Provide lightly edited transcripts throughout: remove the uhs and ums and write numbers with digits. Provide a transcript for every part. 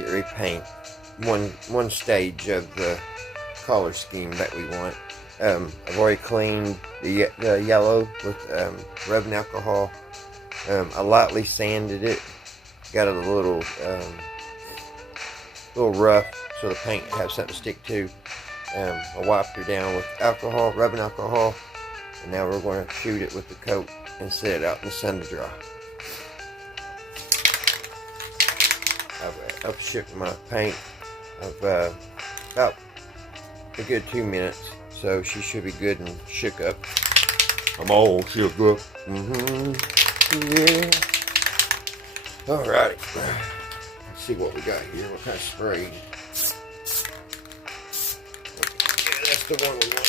get ready to paint one stage of the color scheme that we want. I've already cleaned the yellow with rubbing alcohol. I lightly sanded it. Got it a little rough so the paint has something to stick to. I wiped her down with alcohol, rubbing alcohol, and now we're going to shoot it with the coat and set it out in the sun to dry. I've shook my paint about a good 2 minutes, so she should be good and shook up. I'm all shook up. Yeah. Alrighty. Let's see what we got here. What kind of spray? Yeah, that's the one we want.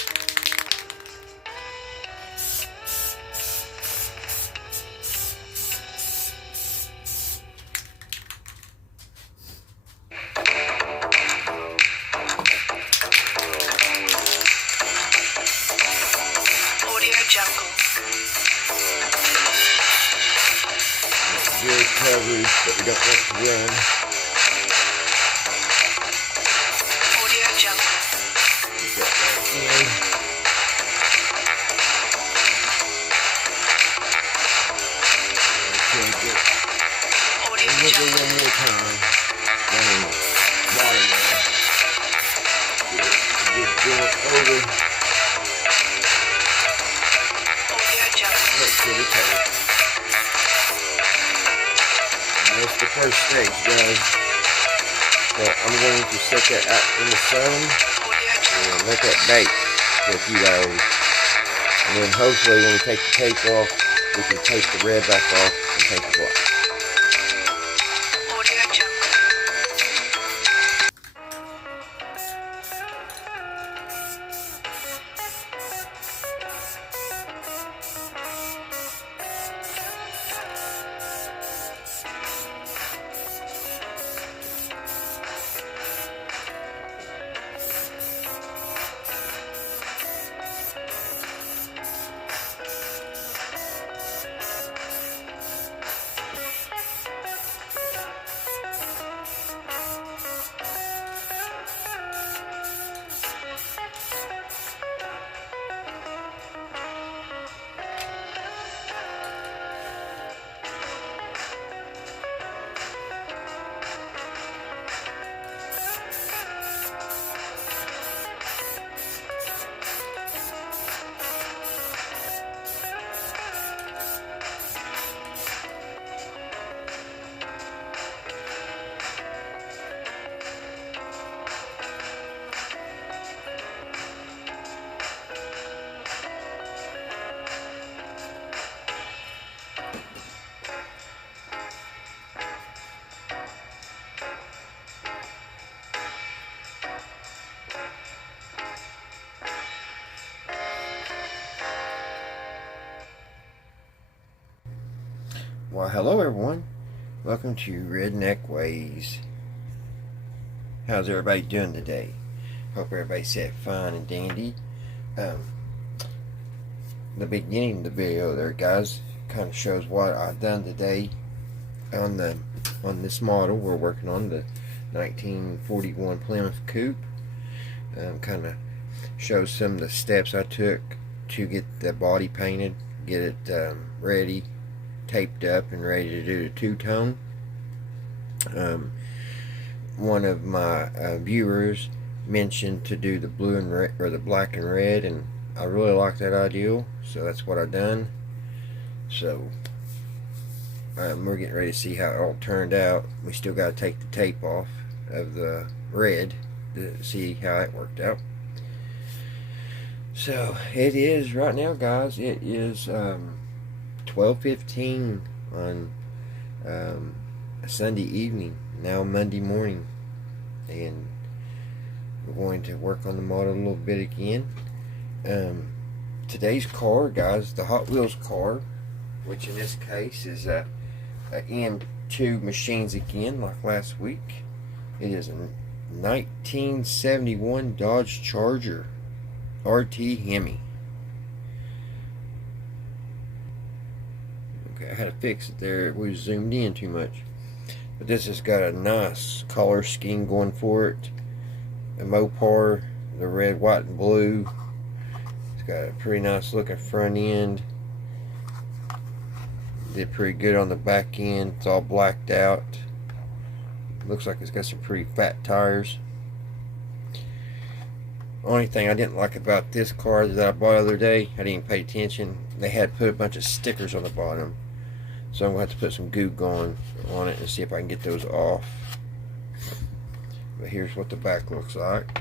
Good coverage, but we don't want to run. Audio Jungle. Get that in. Okay, good. Audio Look Jungle. one more time. Running bottom there. Just go over. Audio Jungle. Let's get it covered. That's the first stage, guys. So I'm going to set that out in the sun and let that bake for a few hours. And then hopefully when we take the tape off, we can take the red back off and take the black. Audio Jungle. Well, hello everyone. Welcome to Redneck Ways. How's everybody doing today? Hope everybody said fine and dandy. The beginning of the video there, guys, kind of shows what I've done today on this model. We're working on the 1941 Plymouth coupe. Kind of shows some of the steps I took to get the body painted, get it ready, taped up and ready to do the two-tone. One of my viewers mentioned to do the blue and red, or the black and red, and I really like that idea, so that's what I've done. So we're getting ready to see how it all turned out. We still got to take the tape off of the red to see how it worked out. So it is right now, guys, it is 12:15 on a Sunday evening, now Monday morning, and we're going to work on the model a little bit again. Today's car, guys, the Hot Wheels car, which in this case is a M2 machines again, like last week. It is a 1971 Dodge Charger RT Hemi. Okay, I had to fix it there. We zoomed in too much. But this has got a nice color scheme going for it. The Mopar, the red, white, and blue. It's got a pretty nice looking front end. Did pretty good on the back end. It's all blacked out. Looks like it's got some pretty fat tires. Only thing I didn't like about this car that I bought the other day, I didn't even pay attention. They had put a bunch of stickers on the bottom. So I'm going to have to put some goo on it and see if I can get those off. But here's what the back looks like.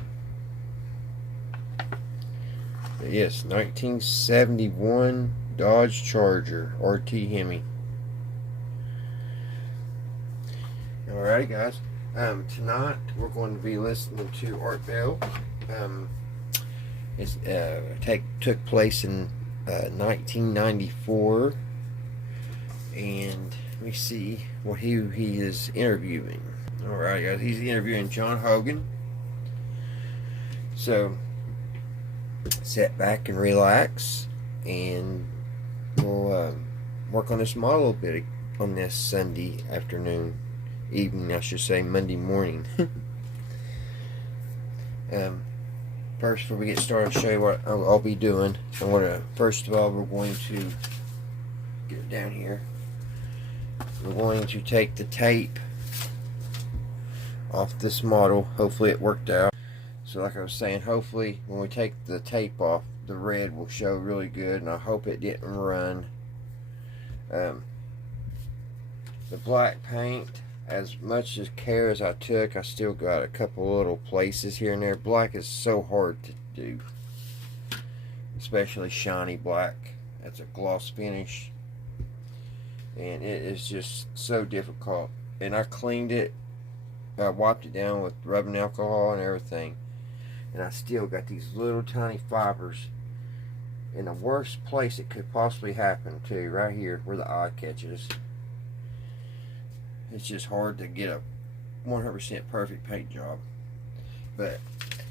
But yes, 1971 Dodge Charger RT Hemi. Alrighty guys, tonight we're going to be listening to Art Bell. It took place in 1994, and let me see what he is interviewing. Alright guys, he's interviewing John Hogan. So sit back and relax, and we'll work on this model a little bit on this Sunday evening, I should say, Monday morning. First, before we get started, I'll show you what I'll be doing. First of all, we're going to get it down here. We're going to take the tape off this model. Hopefully it worked out. So like I was saying, hopefully when we take the tape off, the red will show really good, and I hope it didn't run. The black paint, as much as care as I took, I still got a couple little places here and there. Black is so hard to do, especially shiny black. That's a gloss finish, and it is just so difficult. And I cleaned it, I wiped it down with rubbing alcohol and everything, and I still got these little tiny fibers in the worst place it could possibly happen to, right here where the eye catches. It's just hard to get a 100% perfect paint job. But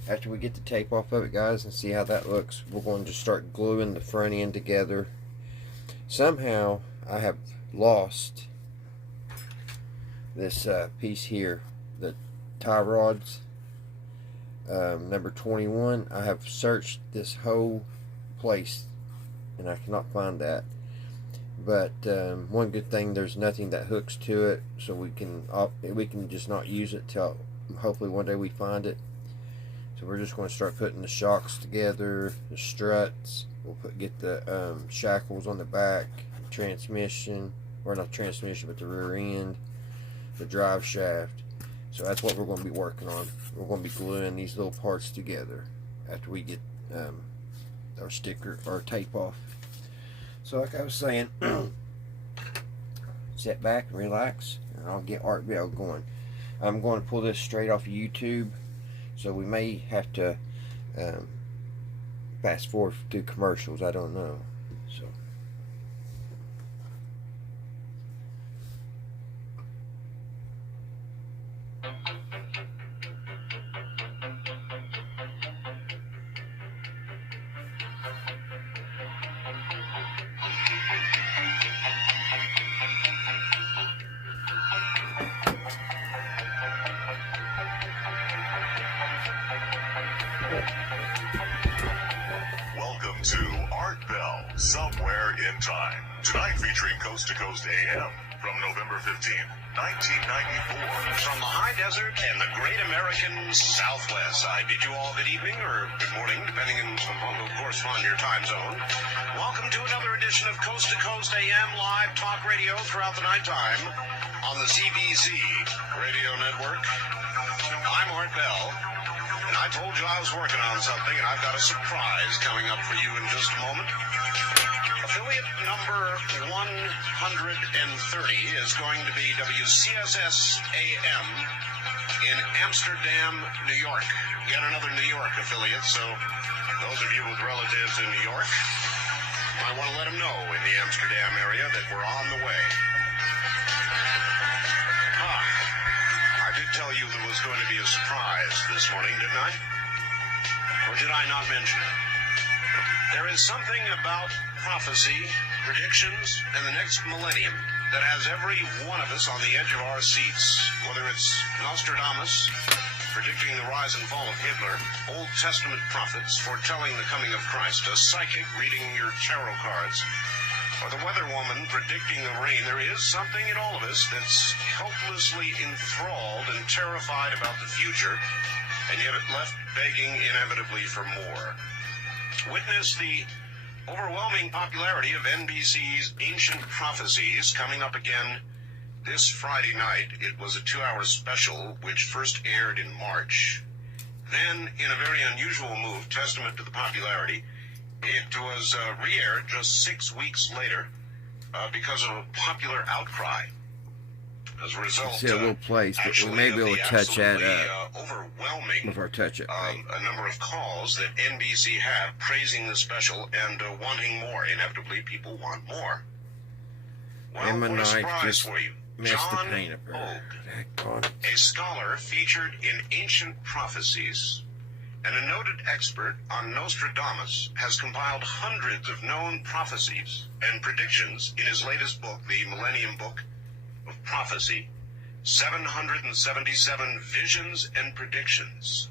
after we get the tape off of it, guys, and see how that looks, we're going to start gluing the front end together. Somehow I have lost this piece here, the tie rods, number 21. I have searched this whole place and I cannot find that. But one good thing, there's nothing that hooks to it, so we can just not use it till hopefully one day we find it. So we're just going to start putting the shocks together, the struts. We'll get the shackles on the back, transmission, or not transmission, but the rear end, the drive shaft. So that's what we're going to be working on. We're going to be gluing these little parts together after we get our sticker or tape off. So like I was saying, sit back and relax, and I'll get Art Bell going. I'm going to pull this straight off of YouTube, so we may have to fast forward through commercials. I don't know. So welcome to Art Bell, Somewhere in Time. Tonight featuring Coast to Coast AM from November 15th, 1994. From the high desert and the great American Southwest, I bid you all good evening or good morning, depending on, of course, on your time zone. Welcome to another edition of Coast to Coast AM live talk radio throughout the nighttime on the CBC Radio Network. I'm Art Bell, and I told you I was working on something, and I've got a surprise coming up for you in just a moment. Affiliate number 130 is going to be WCSS AM in Amsterdam, New York. Yet another New York affiliate, so those of you with relatives in New York might want to let them know in the Amsterdam area that we're on the way. I did tell you there was going to be a surprise this morning, didn't I? Or did I not mention it? There is something about prophecy, predictions, and the next millennium that has every one of us on the edge of our seats, whether it's Nostradamus predicting the rise and fall of Hitler, Old Testament prophets foretelling the coming of Christ, a psychic reading your tarot cards, or the weather woman predicting the rain. There is something in all of us that's helplessly enthralled and terrified about the future, and yet left begging inevitably for more. Witness the overwhelming popularity of NBC's Ancient Prophecies coming up again this Friday night. It was a 2-hour special which first aired in March. Then, in a very unusual move, testament to the popularity, it was re-aired just 6 weeks later because of a popular outcry. As a result, see a little place, but we may be able to touch that overwhelming with our touch it. Right. a number of calls that NBC had praising the special and wanting more. Inevitably, people want more. Well, And my what a knife surprise just for you. messed the John paint up there. Hogue, a scholar featured in Ancient Prophecies and a noted expert on Nostradamus, has compiled hundreds of known prophecies and predictions in his latest book, the Millennium Book of Prophecy, 777 Visions and Predictions.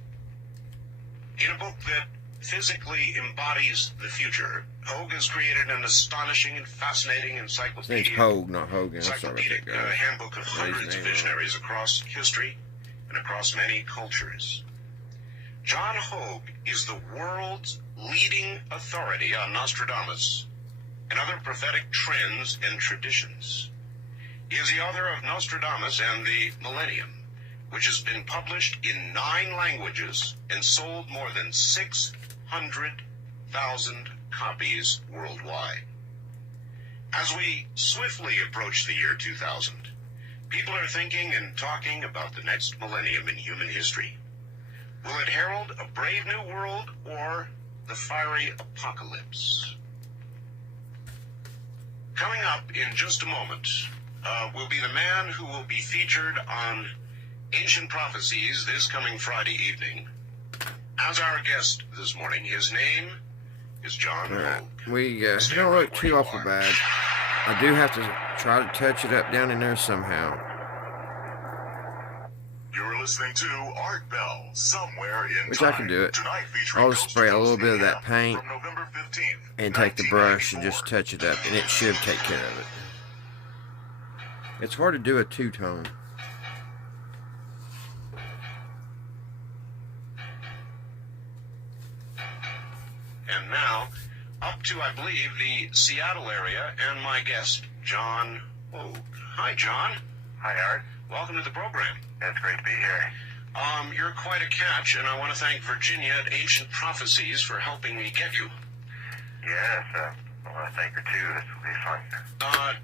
In a book that physically embodies the future, Hogue has created an astonishing and fascinating His name's encyclopedia, Hogue, not Hogan. I'm sorry about encyclopedic that, guys. handbook of Write his hundreds of name visionaries across history and across many cultures. John Hogue is the world's leading authority on Nostradamus and other prophetic trends and traditions. He is the author of Nostradamus and the Millennium, which has been published in 9 languages and sold more than 600,000 copies worldwide. As we swiftly approach the year 2000, people are thinking and talking about the next millennium in human history. Will it herald a brave new world or the fiery apocalypse? Coming up in just a moment will be the man who will be featured on Ancient Prophecies this coming Friday evening. As our guest this morning, his name is John Hogue. We don't look too awful bad. I do have to try to touch it up down in there somehow. You're listening to Art Bell, Somewhere in Which Time. I can do it. Tonight featuring I'll just Coast spray to a little Coast bit of that AM paint from November 15th, and take the brush and 1994. just touch it up, and it should take care of it. It's hard to do a two-tone. And now, up to, I believe, the Seattle area, and my guest, John Hogue. Hi, John. Hi, Art. Welcome to the program. It's great to be here. You're quite a catch, and I want to thank Virginia at Ancient Prophecies for helping me get you. Yes, I want to thank her too. This will be fun.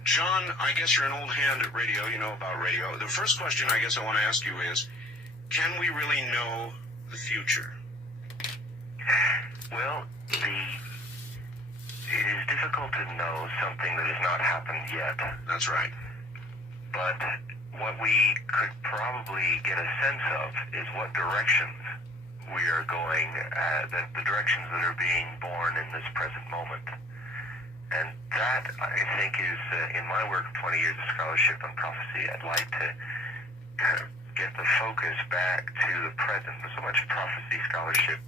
John, I guess you're an old hand at radio. You know about radio. The first question I guess I want to ask you is, can we really know the future? Well, it is difficult to know something that has not happened yet. That's right. But what we could probably get a sense of is what directions we are going, the directions that are being born in this present moment. And that, I think, is, in my work of 20 years of scholarship on prophecy, I'd like to kind of get the focus back to the present. So much prophecy scholarship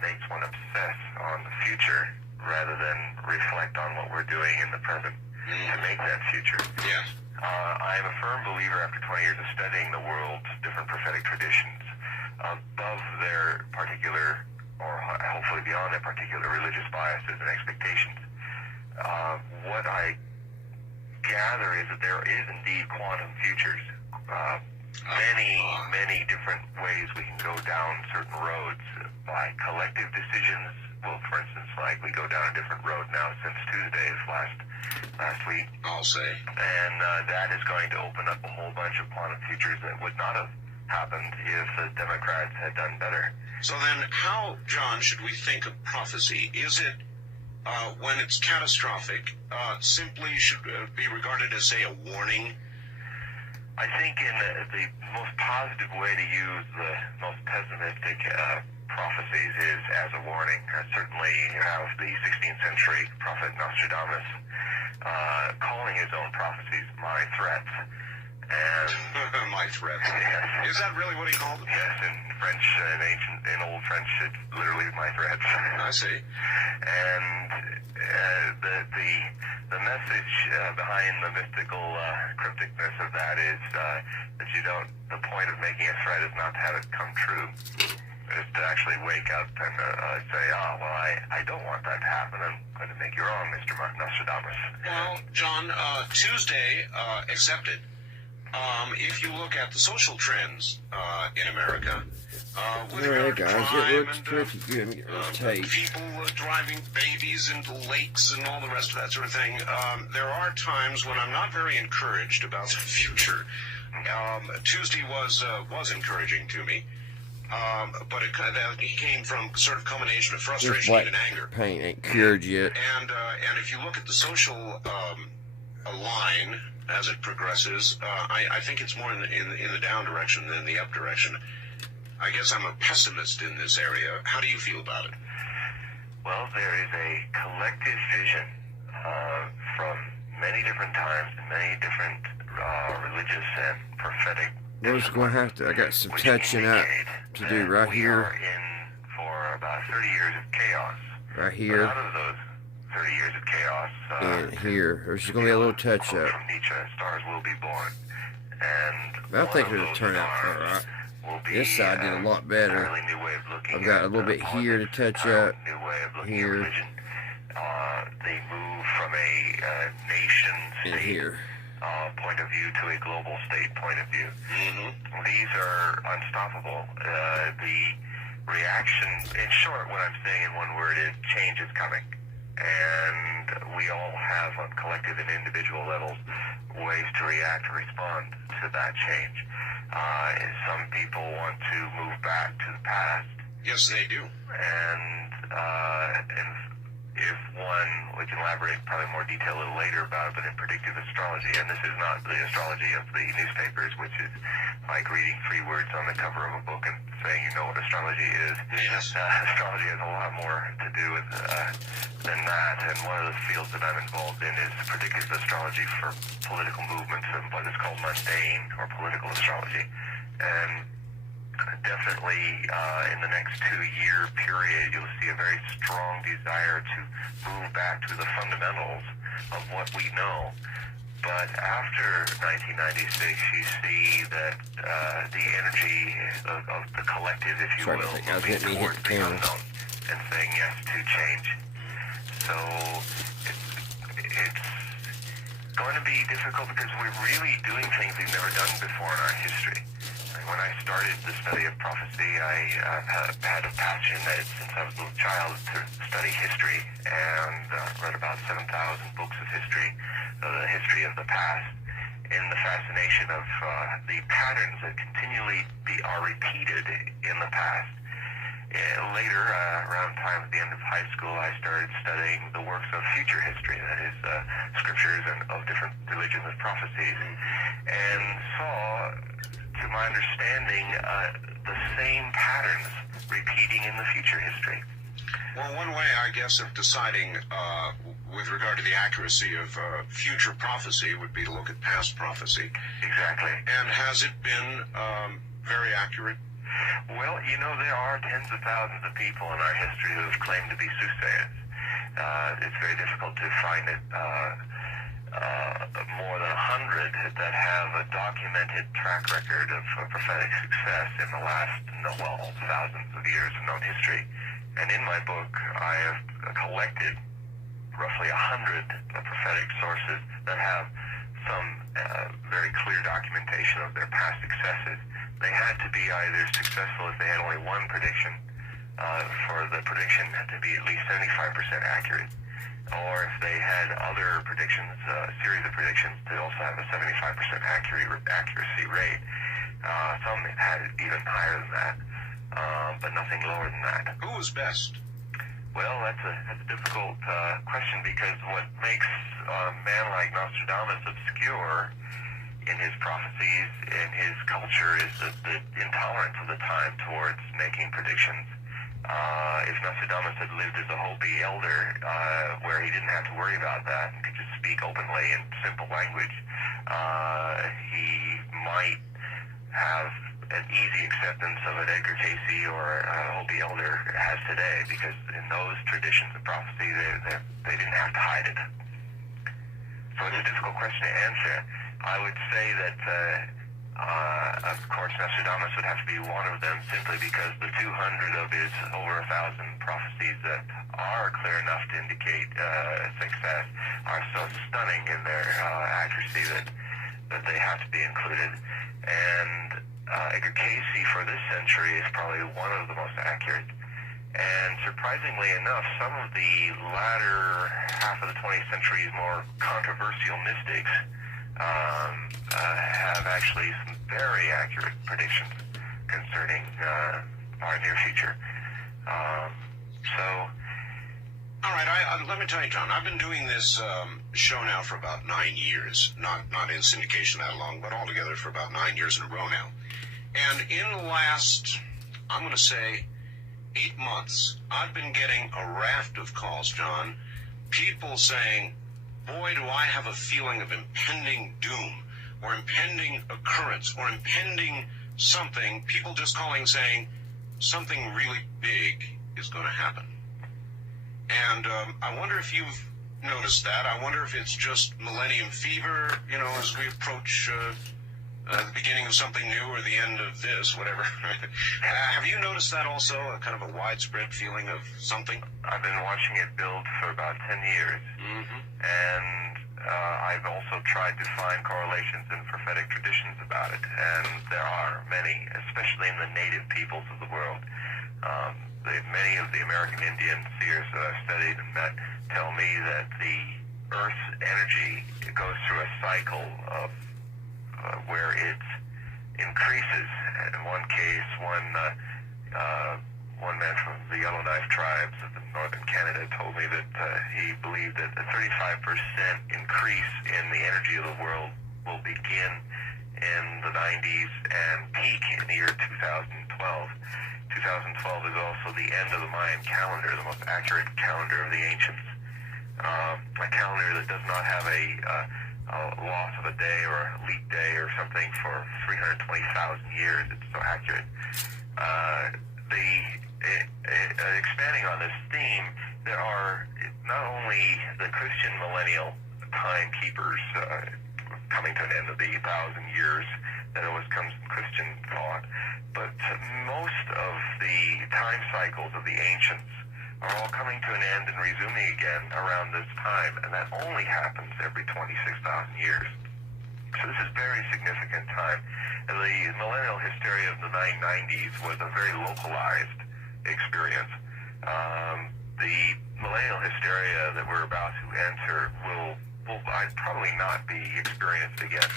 makes one obsess on the future rather than reflect on what we're doing in the present to make that future. Yes. I am a firm believer, after 20 years of studying the world's different prophetic traditions, above their particular, or hopefully beyond their particular religious biases and expectations. What I gather is that there is indeed quantum futures. Many different ways we can go down certain roads by collective decisions. Well, for instance, like we go down a different road now since Tuesday of last week. I'll say. And that is going to open up a whole bunch of quantum futures that would not have happened if the Democrats had done better. So then, how, John, should we think of prophecy? Is it, when it's catastrophic, simply should be regarded as, say, a warning? I think in the most positive way to use the most pessimistic prophecies is as a warning. Certainly you have the 16th century prophet Nostradamus calling his own prophecies my threats. And My threat. yes, Is that really what he called it? yes, in French, in old French, it's literally my threats. I see. And the message behind the mystical crypticness of that is that you don't. The point of making a threat is not to have it come true. Is to actually wake up and say, "Oh, well, I don't want that to happen. I'm going to make you wrong, Mr. Nostradamus." Well, John, Tuesday accepted. If you look at the social trends in America, with Alright, regard to guys, crime it looks and pretty good. Let me get this tape. people driving babies into lakes and all the rest of that sort of thing, there are times when I'm not very encouraged about the future. Tuesday was encouraging to me, but it came from sort of combination of This frustration black and anger. paint ain't cured yet. And if you look at the social line as it progresses, I think it's more in the down direction than the up direction. I guess I'm a pessimist in this area. How do you feel about it? Well, there is a collective vision from many different times and many different religious and prophetic. We're just gonna have to. I got some which touching up indicate to do that right we here, are in for about 30 years of chaos. right But here, out of those 30 years of chaos, and here. There's just gonna be a little touch quote up. from Nietzsche, stars will be born. And But I think one of it'll those turn out stars alright. will be, This side did a lot better. entirely new way of looking I've got a at, little bit here to politics, touch up, new way of looking here. at religion. They move from a nation and state here. point of view to a global state point of view. Mm-hmm. These are unstoppable. The reaction, in short, what I'm saying in one word is change is coming. And we all have, on collective and individual levels, ways to react and respond to that change. Some people want to move back to the past. Yes, they do. And if one, we can elaborate probably more detail a little later about it, but in predictive astrology, and this is not the astrology of the newspapers, which is like reading 3 words on the cover of a book and saying you know what astrology is. Yes. Astrology has a lot more to do with than that, and one of the fields that I'm involved in is predictive astrology for political movements and what is called mundane or political astrology. And definitely in the next 2-year period, you'll see a very strong desire to move back to the fundamentals of what we know. But after 1996, you see that the energy of the collective, if you Sorry will, about that, guys. moving Let me hit towards the the camera. unknown and saying yes to change. So it's going to be difficult because we're really doing things we've never done before in our history. When I started the study of prophecy, I had a passion since I was a little child to study history and read about 7,000 books of history, the history of the past, in the fascination of the patterns that continually are repeated in the past. Later, around time at the end of high school, I started studying the works of future history, that is, scriptures and of different religions and prophecies, and saw, to my understanding, the same patterns repeating in the future history. Well, one way, I guess, of deciding with regard to the accuracy of future prophecy would be to look at past prophecy. Exactly. And has it been very accurate? Well, you know, there are tens of thousands of people in our history who have claimed to be soothsayers. It's very difficult to find it. More than 100 that have a documented track record of prophetic success in the last, thousands of years of known history. And in my book, I have collected roughly 100 prophetic sources that have some very clear documentation of their past successes. They had to be either successful if they had only one prediction, for the prediction to be at least 75% accurate, or if they had other predictions, a series of predictions, to also have a 75% accuracy rate. Some had it even higher than that, but nothing lower than that. Who was best? Well, that's a difficult question, because what makes a man like Nostradamus obscure in his prophecies, in his culture, is the intolerance of the time towards making predictions. if Nostradamus had lived as a Hopi elder, where he didn't have to worry about that and could just speak openly in simple language, he might have an easy acceptance of an Edgar Casey or a Hopi elder has today, because in those traditions of prophecy, they didn't have to hide it. So it's a difficult question to answer. I would say that, of course, Nostradamus would have to be one of them, simply because the 200 of his over 1,000 prophecies that are clear enough to indicate success are so stunning in their accuracy that they have to be included. And Edgar Casey for this century is probably one of the most accurate. And surprisingly enough, some of the latter half of the 20th century's more controversial mystics have actually some very accurate predictions concerning our near future. All right, let me tell you, John, I've been doing this show now for about 9 years. Not in syndication that long, but altogether for about 9 years in a row now. And in the last, I'm going to say, 8 months, I've been getting a raft of calls, John. People saying, boy, do I have a feeling of impending doom, or impending occurrence, or impending something. People just calling saying something really big is going to happen. And I wonder if you've noticed that. I wonder if it's just millennium fever, as we approach the beginning of something new or the end of this, whatever. Have you noticed that also, a kind of a widespread feeling of something? I've been watching it build for about 10 years. Mm-hmm. And I've also tried to find correlations in prophetic traditions about it, and there are many, especially in the native peoples of the world. Many of the American Indian seers that I've studied and met tell me that the Earth's energy goes through a cycle of where it increases. In one case, one man from the Yellowknife tribes of northern Canada told me that he believed that a 35% increase in the energy of the world will begin in the 90s and peak in the year 2012. 2012 is also the end of the Mayan calendar, the most accurate calendar of the ancients. A calendar that does not have a loss of a day or a leap day or something for 320,000 years. It's so accurate. Expanding on this theme, there are not only the Christian millennial timekeepers coming to an end of the 1,000 years that always comes in Christian thought, but most of the time cycles of the ancients are all coming to an end and resuming again around this time, and that only happens every 26,000 years. So this is very significant time. And the millennial hysteria of the 990s was a very localized experience. The millennial hysteria that we're about to enter will probably not be experienced again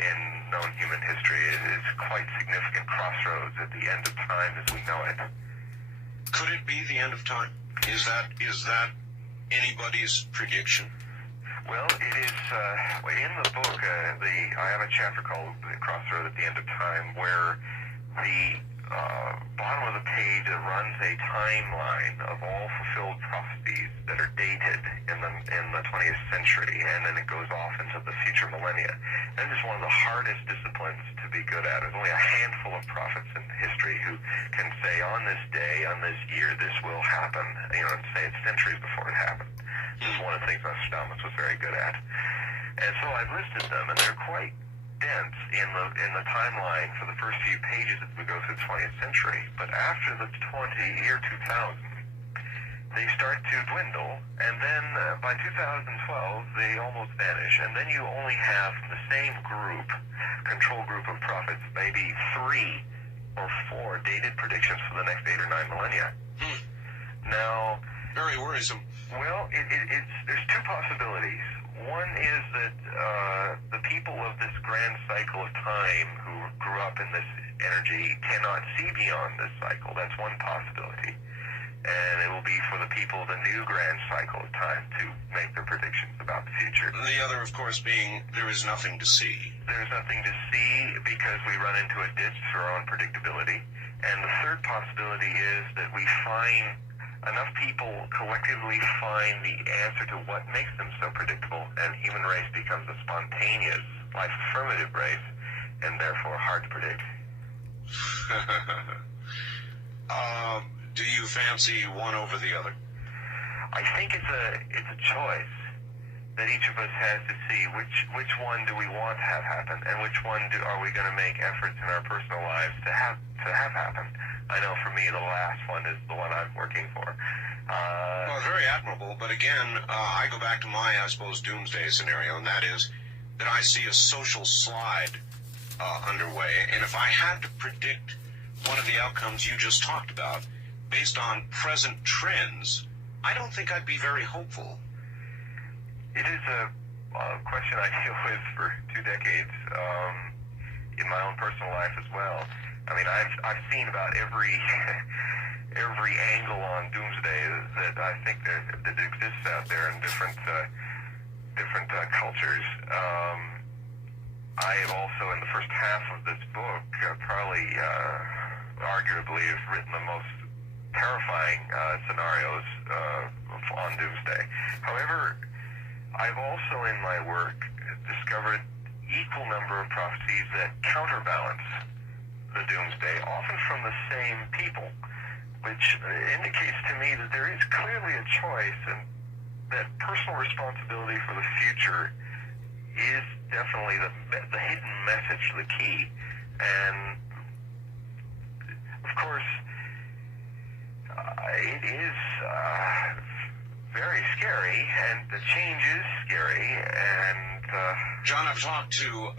in known human history. It is quite significant crossroads at the end of time as we know it. Could it be the end of time? Is that anybody's prediction? Well, it is in the book. I have a chapter called "The Crossroad at the End of Time," where the bottom of the page runs a timeline of all fulfilled prophecies that are dated in the 20th century, and then it goes off into the future millennia. That is one of the hardest disciplines to be good at. There's only a handful of prophets in history who can say, on this day, on this year, this will happen, and say it centuries before it happened. This is one of the things Nostradamus was very good at. And so I've listed them, and they're quite dense in the timeline for the first few pages as we go through the 20th century. But after the year 2000, they start to dwindle, and then by 2012, they almost vanish. And then you only have the same control group of prophets, maybe 3 or 4 dated predictions for the next 8 or 9 millennia. Now, very worrisome. Well, there's 2 possibilities. One is that the people of this grand cycle of time who grew up in this energy cannot see beyond this cycle. That's one possibility. And it will be for the people of the new grand cycle of time to make their predictions about the future. The other, of course, being there is nothing to see. There's nothing to see because we run into a ditch through our own predictability. And the third possibility is that we find enough people collectively find the answer to what makes them so predictable, and human race becomes a spontaneous, life-affirmative race, and therefore hard to predict. Do you fancy one over the other? I think it's a choice that each of us has to see which one do we want to have happen, and which one are we going to make efforts in our personal lives to have happen. I know for me the last one is the one I'm working for. Well, very admirable, but again, I go back to my, I suppose, doomsday scenario, and that is that I see a social slide underway, and if I had to predict one of the outcomes you just talked about based on present trends, I don't think I'd be very hopeful. It is a question I deal with for 2 decades in my own personal life as well. I mean, I've seen about every angle on doomsday that I think that exists out there in different cultures. I have also, in the first half of this book, probably arguably have written the most terrifying scenarios on doomsday. However, I've also in my work discovered equal number of prophecies that counterbalance the doomsday, often from the same people, which indicates to me that there is clearly a choice, and that personal responsibility for the future is definitely the hidden message, the key. And of course, it is very scary, and the change is scary, and John, I've talked to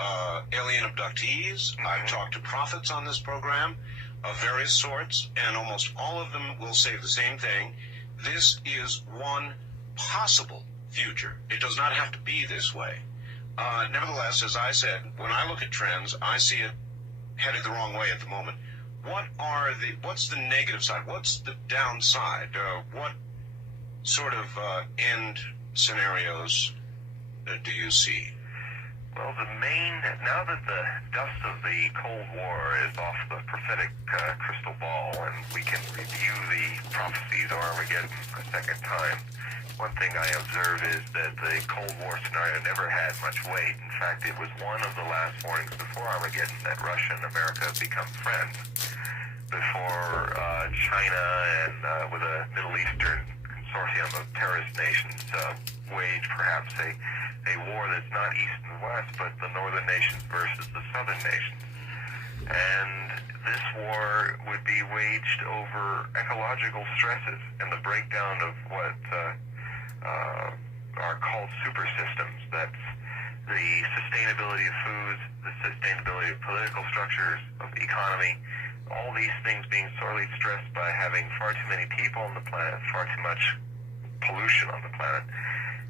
alien abductees, I've talked to prophets on this program of various sorts, and almost all of them will say the same thing. This is one possible future. It does not have to be this way. Nevertheless, as I said, when I look at trends, I see it headed the wrong way at the moment. What's the negative side? What's the downside? What sort of end scenarios do you see? Well, now that the dust of the Cold War is off the prophetic crystal ball, and we can review the prophecies of Armageddon a second time, one thing I observe is that the Cold War scenario never had much weight. In fact, it was one of the last warnings before Armageddon that Russia and America have become friends. Before China and with a Middle Eastern consortium of terrorist nations wage perhaps a war that's not East and West, but the northern nations versus the southern nations. And this war would be waged over ecological stresses and the breakdown of what are called super systems. That's the sustainability of foods, the sustainability of political structures, of the economy, all these things being sorely stressed by having far too many people on the planet, far too much pollution on the planet,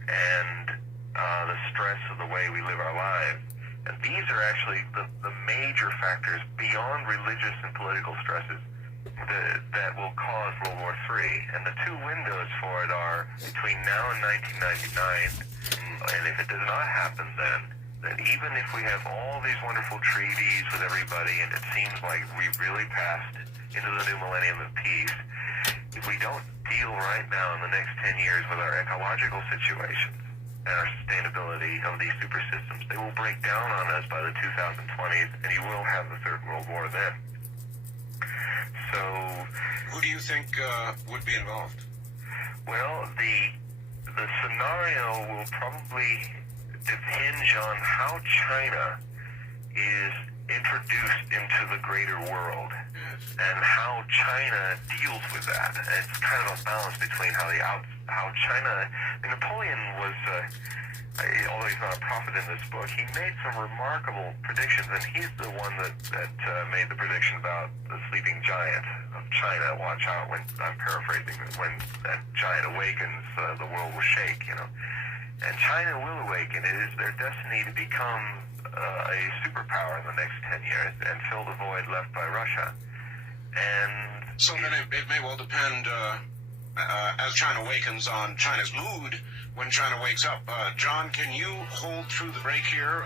and the stress of the way we live our lives. And these are actually the major factors beyond religious and political stresses that will cause World War III. And the two windows for it are between now and 1999, and if it does not happen then even if we have all these wonderful treaties with everybody, and it seems like we've really passed into the new millennium of peace, if we don't deal right now in the next 10 years with our ecological situation and our sustainability of these super systems, they will break down on us by the 2020s, and you will have the Third World War then. So, who do you think would be involved? Well, the scenario will probably hinge on how China is introduced into the greater world and how China deals with that. It's kind of a balance between how China. Napoleon was, although he's not a prophet in this book, he made some remarkable predictions, and he's the one that made the prediction about the sleeping giant of China. Watch out, when I'm paraphrasing, when that giant awakens, the world will shake, And China will awaken. It is their destiny to become a superpower in the next 10 years and fill the void left by Russia. And so then it may well depend, as China awakens, on China's mood when China wakes up. John, can you hold through the break here?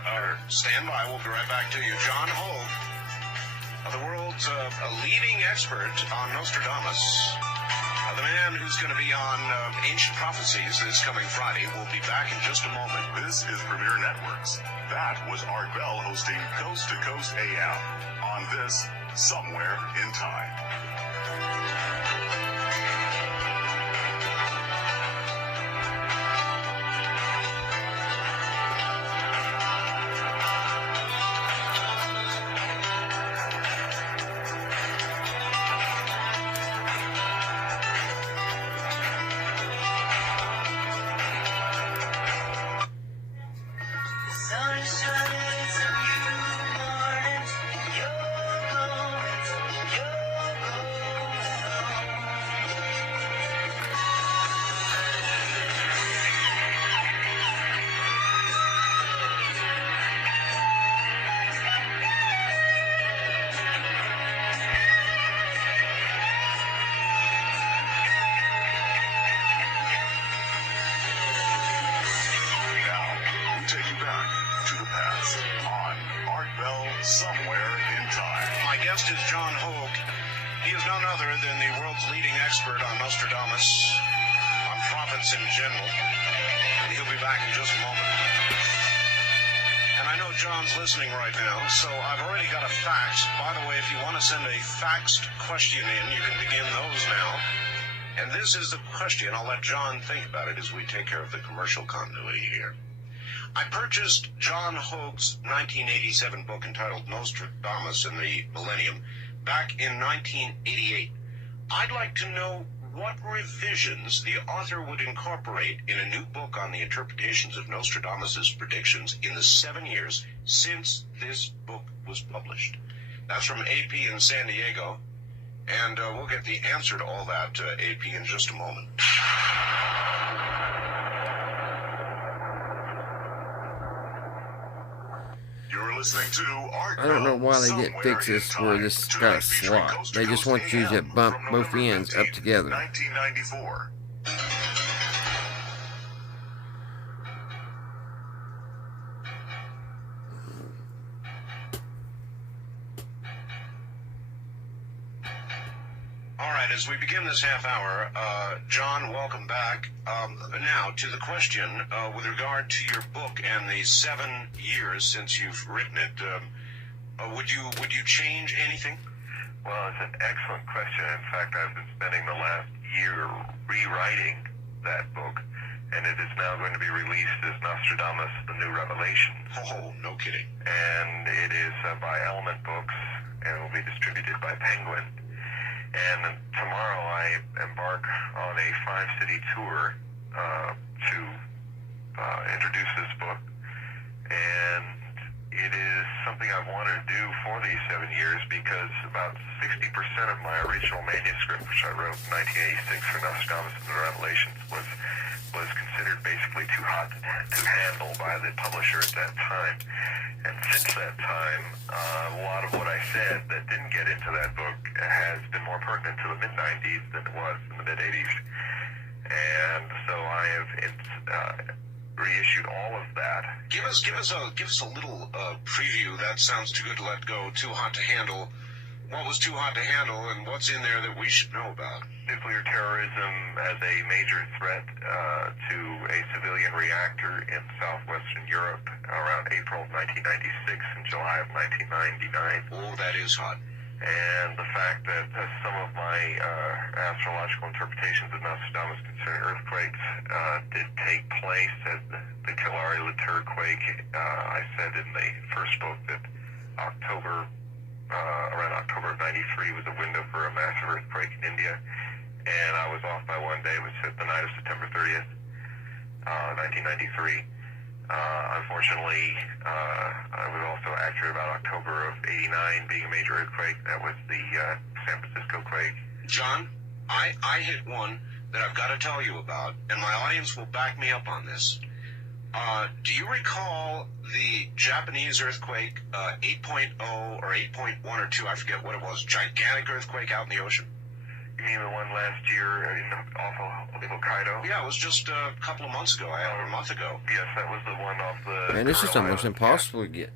Stand by. We'll be right back to you. John, hold. the world's leading expert on Nostradamus. The man who's going to be on Ancient Prophecies this coming Friday will be back in just a moment. This is Premier Networks. That was Art Bell hosting Coast to Coast AM on this Somewhere in Time. Somewhere in Time. My guest is John Hogue. He is none other than the world's leading expert on Nostradamus, on prophets in general. And he'll be back in just a moment. And I know John's listening right now, so I've already got a fax. By the way, if you want to send a faxed question in, you can begin those now. And this is the question. I'll let John think about it as we take care of the commercial continuity here. I purchased John Hogue's 1987 book entitled Nostradamus in the Millennium back in 1988. I'd like to know what revisions the author would incorporate in a new book on the interpretations of Nostradamus' predictions in the 7 years since this book was published. That's from AP in San Diego, and we'll get the answer to all that, AP, in just a moment. You're listening to Art I don't know Bell, why they get Somewhere fixes in where Time. this Tonight got a featuring slot. Coast to They just Coast want you to AM bump from both November ends up 15th, together. 1994. All right, as we begin this half hour, John, welcome back. Now, to the question, with regard to your book and the 7 years since you've written it, would you change anything? Well, it's an excellent question. In fact, I've been spending the last year rewriting that book, and it is now going to be released as Nostradamus, The New Revelation. Oh, no kidding. And it is by Element Books, and will be distributed by Penguin. And tomorrow I embark on a 5-city tour to introduce this book. And it is something I've wanted to do for these 7 years because about 60% of my original manuscript, which I wrote in 1986 for Nostradamus and the Revelations, was considered basically too hot to handle by the publisher at that time. And since that time, a lot of what I said that didn't get into that book has been more pertinent to the mid-90s than it was in the mid-80s. And so I have reissued all of that. Give us a little preview. That sounds too good to let go. Too hot to handle. What was too hot to handle, and what's in there that we should know about? Nuclear terrorism as a major threat to a civilian reactor in southwestern Europe around April of 1996 and July of 1999. Oh, that is hot. And the fact that some of my astrological interpretations of Nostradamus concerning earthquakes did take place, as the Kilauea quake. I said in the first book that around October of 93 was a window for a massive earthquake in India, and I was off by one day, which was the night of September 30th, 1993. Unfortunately, I was also accurate about October of 89 being a major earthquake. That was the San Francisco quake. John, I hit one that I've got to tell you about, and my audience will back me up on this. Do you recall the Japanese earthquake, 8.0 or 8.1 or 2, I forget what it was, gigantic earthquake out in the ocean? Yeah, mean the one last year off of Hokkaido? Yeah, it was just a couple of months ago, or a month ago. Yes, that was the one off the... Man, this is Kuril almost Islands. impossible to get.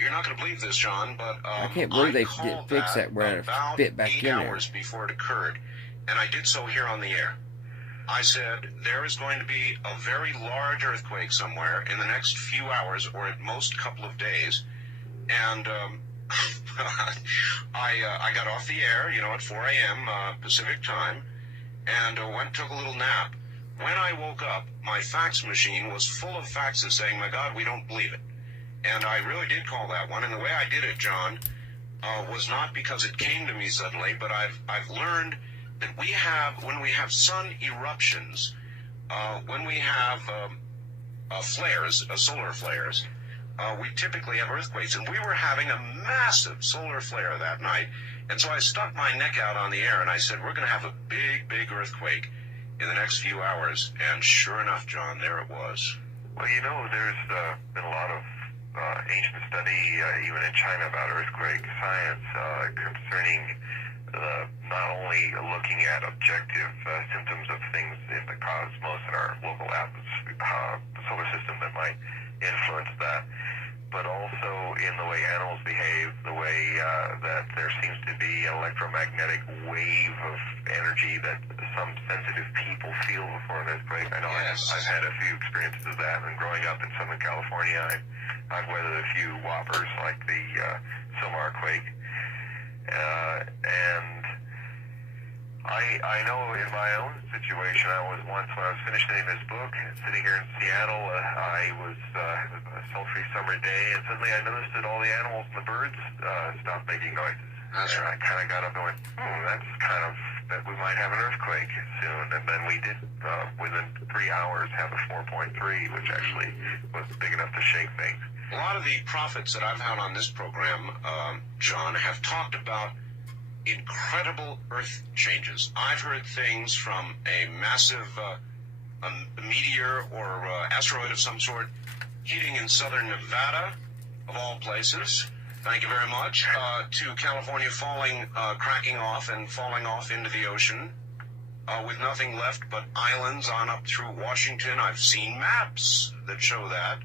You're not going to believe this, John, but I can't believe they called didn't fix that where it about fit back 8 in there. hours before it occurred, and I did so here on the air. I said, there is going to be a very large earthquake somewhere in the next few hours, or at most couple of days, and I got off the air, at 4 a.m. Pacific time, and took a little nap. When I woke up, my fax machine was full of faxes saying, my God, we don't believe it. And I really did call that one. And the way I did it, John, was not because it came to me suddenly, but I've learned that when we have sun eruptions, when we have flares, solar flares, we typically have earthquakes. And we were having a massive solar flare that night. And so I stuck my neck out on the air and I said, we're going to have a big, big earthquake in the next few hours. And sure enough, John, there it was. Well, there's been a lot of ancient study, even in China, about earthquake science concerning not only looking at objective symptoms of things in the cosmos and our local atmosphere, the solar system that might influence that, but also in the way animals behave, the way that there seems to be an electromagnetic wave of energy that some sensitive people feel before an earthquake. I know Yes. I've had a few experiences of that, and growing up in Southern California, I've weathered a few whoppers like the Silmar quake, and I know in my own situation, I was once, when I was finishing this book, sitting here in Seattle, I was a sultry summer day, and suddenly I noticed that all the animals and the birds stopped making noises. That's and right. I kind of got up and went, that's kind of, that we might have an earthquake soon. And then we did, within 3 hours, have a 4.3, which actually was big enough to shake things. A lot of the prophets that I've had on this program, John, have talked about incredible earth changes. I've heard things from a massive a meteor or asteroid of some sort hitting in southern Nevada, of all places. Thank you very much. To California falling, cracking off and falling off into the ocean with nothing left but islands on up through Washington. I've seen maps that show that.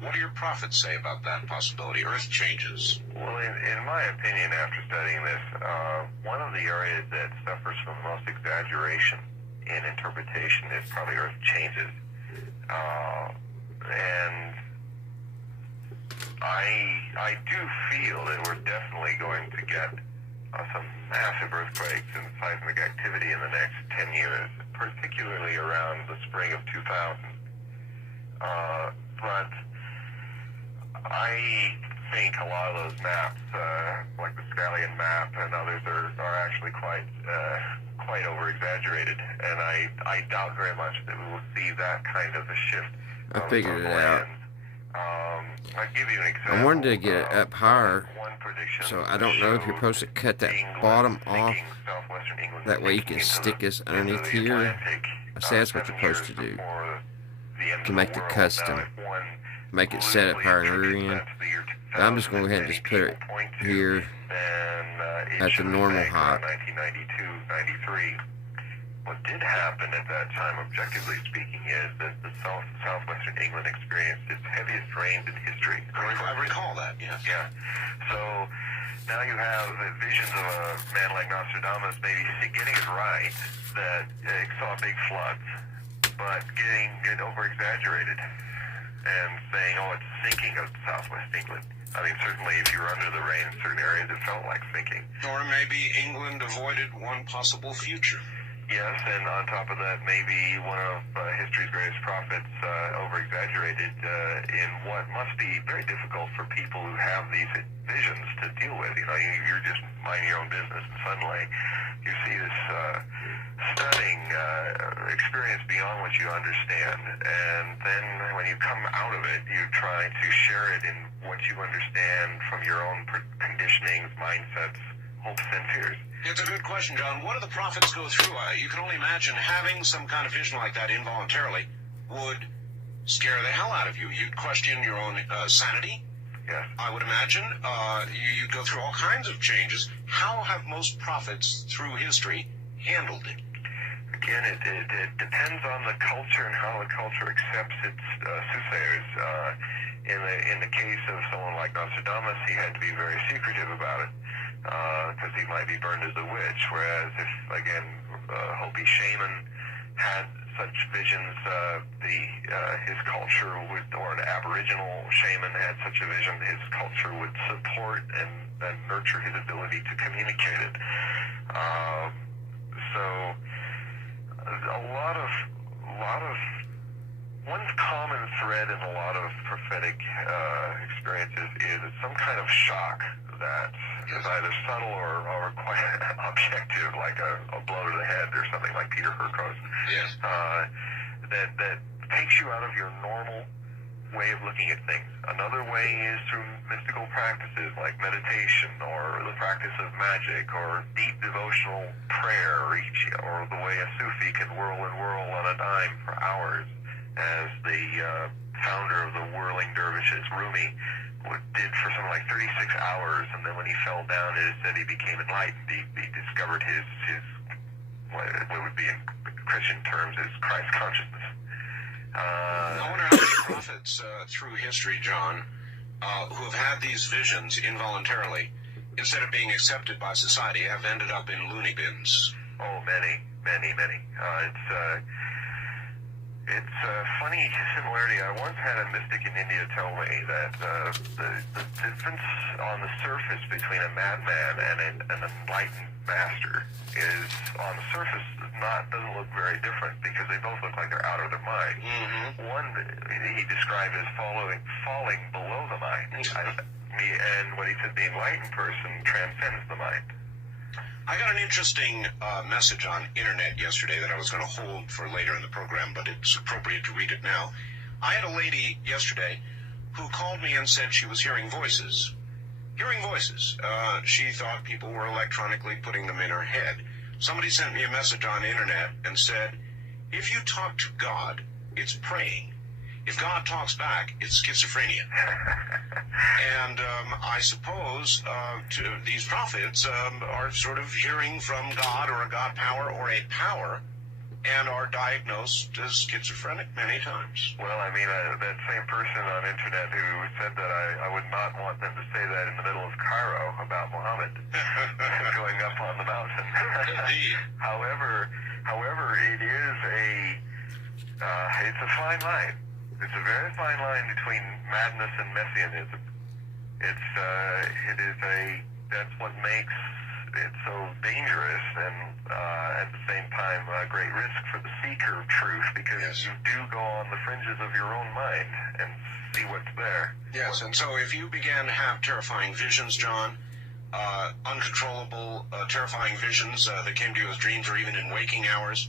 What do your prophets say about that possibility? Earth changes. Well, in my opinion, after studying this, one of the areas that suffers from the most exaggeration in interpretation is probably Earth changes. And I do feel that we're definitely going to get some massive earthquakes and seismic activity in the next 10 years, particularly around the spring of 2000. But I think a lot of those maps, like the Scallion map and others, are actually quite over-exaggerated, and I doubt very much that we will see that kind of a shift. I figured it out. I'll give you an example. I wanted to get it up higher, One prediction so I don't know if you're supposed to cut that bottom off. That way you can stick this underneath here. I say that's what you're supposed to do, to make the custom. Make it set up higher in the rear end. I'm just going to go ahead and just put it here at the normal height. 1992-93. What did happen at that time, objectively speaking, is that the southwestern England experienced its heaviest rains in history. I recall that, yes. Yeah. So now you have visions of a man like Nostradamus maybe getting it right, that saw big floods, but getting it over-exaggerated and saying, oh, it's sinking of southwest England. I mean, certainly if you were under the rain in certain areas, it felt like sinking. Or maybe England avoided one possible future. Yes, and on top of that, maybe one of history's greatest prophets over-exaggerated in what must be very difficult for people who have these visions to deal with. You know, you're just minding your own business, and suddenly you see this stunning experience beyond what you understand. And then when you come out of it, you try to share it in what you understand from your own conditionings, mindsets, hopes, and fears. It's a good question, John. What do the prophets go through? You can only imagine having some kind of vision like that involuntarily would scare the hell out of you. You'd question your own sanity. Yes. I would imagine. You'd go through all kinds of changes. How have most prophets through history handled it? Again, it depends on the culture and how the culture accepts its soothsayers. In the case of someone like Nostradamus, he had to be very secretive about it because he might be burned as a witch. Whereas if, again, Hopi shaman had such visions, his culture would, or an Aboriginal shaman had such a vision, his culture would support and nurture his ability to communicate it. So a lot of one common thread in a lot of prophetic experiences is some kind of shock that is either subtle or quite objective, like a blow to the head or something like Peter Hurkos. Yes. That takes you out of your normal way of looking at things. Another way is through mystical practices like meditation or the practice of magic or deep devotional prayer or the way a Sufi can whirl and whirl on a dime for hours, as the founder of the whirling dervishes, Rumi, did for something like 36 hours, and then when he fell down, it said he became enlightened. He discovered his what would be in Christian terms is Christ consciousness. I wonder how many prophets through history, John, who have had these visions involuntarily, instead of being accepted by society, have ended up in loony bins. Oh, many. It's a funny similarity. I once had a mystic in India tell me that the difference on the surface between a madman and an enlightened master is, on the surface, doesn't look very different because they both look like they're out of their mind. Mm-hmm. One he described as falling below the mind, and what he said, the enlightened person transcends the mind. I got an interesting message on internet yesterday that I was going to hold for later in the program, but it's appropriate to read it now. I had a lady yesterday who called me and said she was hearing voices. Hearing voices. She thought people were electronically putting them in her head. Somebody sent me a message on internet and said, if you talk to God, it's praying. If God talks back, it's schizophrenia. And I suppose these prophets are sort of hearing from God or a God power or a power and are diagnosed as schizophrenic many times. Well, I mean, that same person on internet who said that I would not want them to say that in the middle of Cairo about Muhammad going up on the mountain. Indeed. However, it is it's a fine line. It's a very fine line between madness and messianism. That's what makes it so dangerous and at the same time a great risk for the seeker of truth, because Yes. you do go on the fringes of your own mind and see what's there. Yes, and so if you began to have terrifying visions, John, uncontrollable, terrifying visions that came to you as dreams or even in waking hours.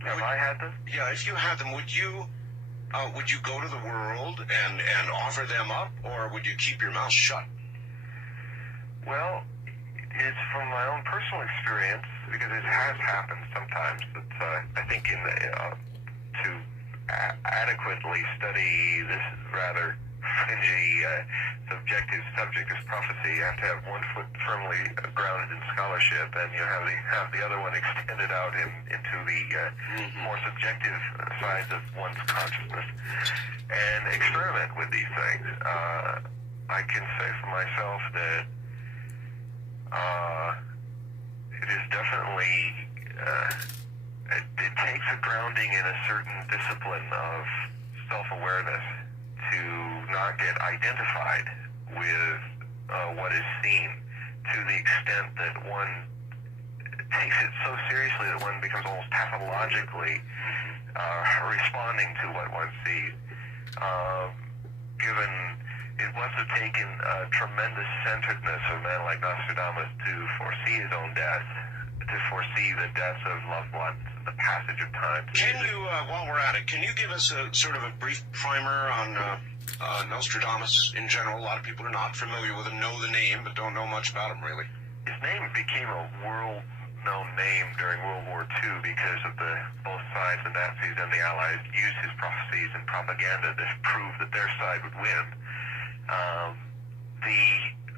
Have I had this? Yeah, if you had them, would you go to the world and offer them up, or would you keep your mouth shut? Well, it's from my own personal experience, because it has happened sometimes that I think to adequately study this rather fringy subjective subject as prophecy, you have to have one foot firmly grounded in scholarship, and you have the other one extended out into the more subjective sides of one's consciousness, and experiment with these things. I can say for myself that it is definitely it takes a grounding in a certain discipline of self-awareness to not get identified with what is seen, to the extent that one takes it so seriously that one becomes almost pathologically responding to what one sees. Given it must have taken a tremendous centeredness of a man like Nostradamus to foresee his own death, to foresee the deaths of loved ones, the passage of time. Can you, while we're at it, can you give us a sort of a brief primer on Nostradamus in general? A lot of people are not familiar with him, know the name, but don't know much about him, really. His name became a world-known name during World War II because of both sides, the Nazis and the Allies, used his prophecies and propaganda to prove that their side would win.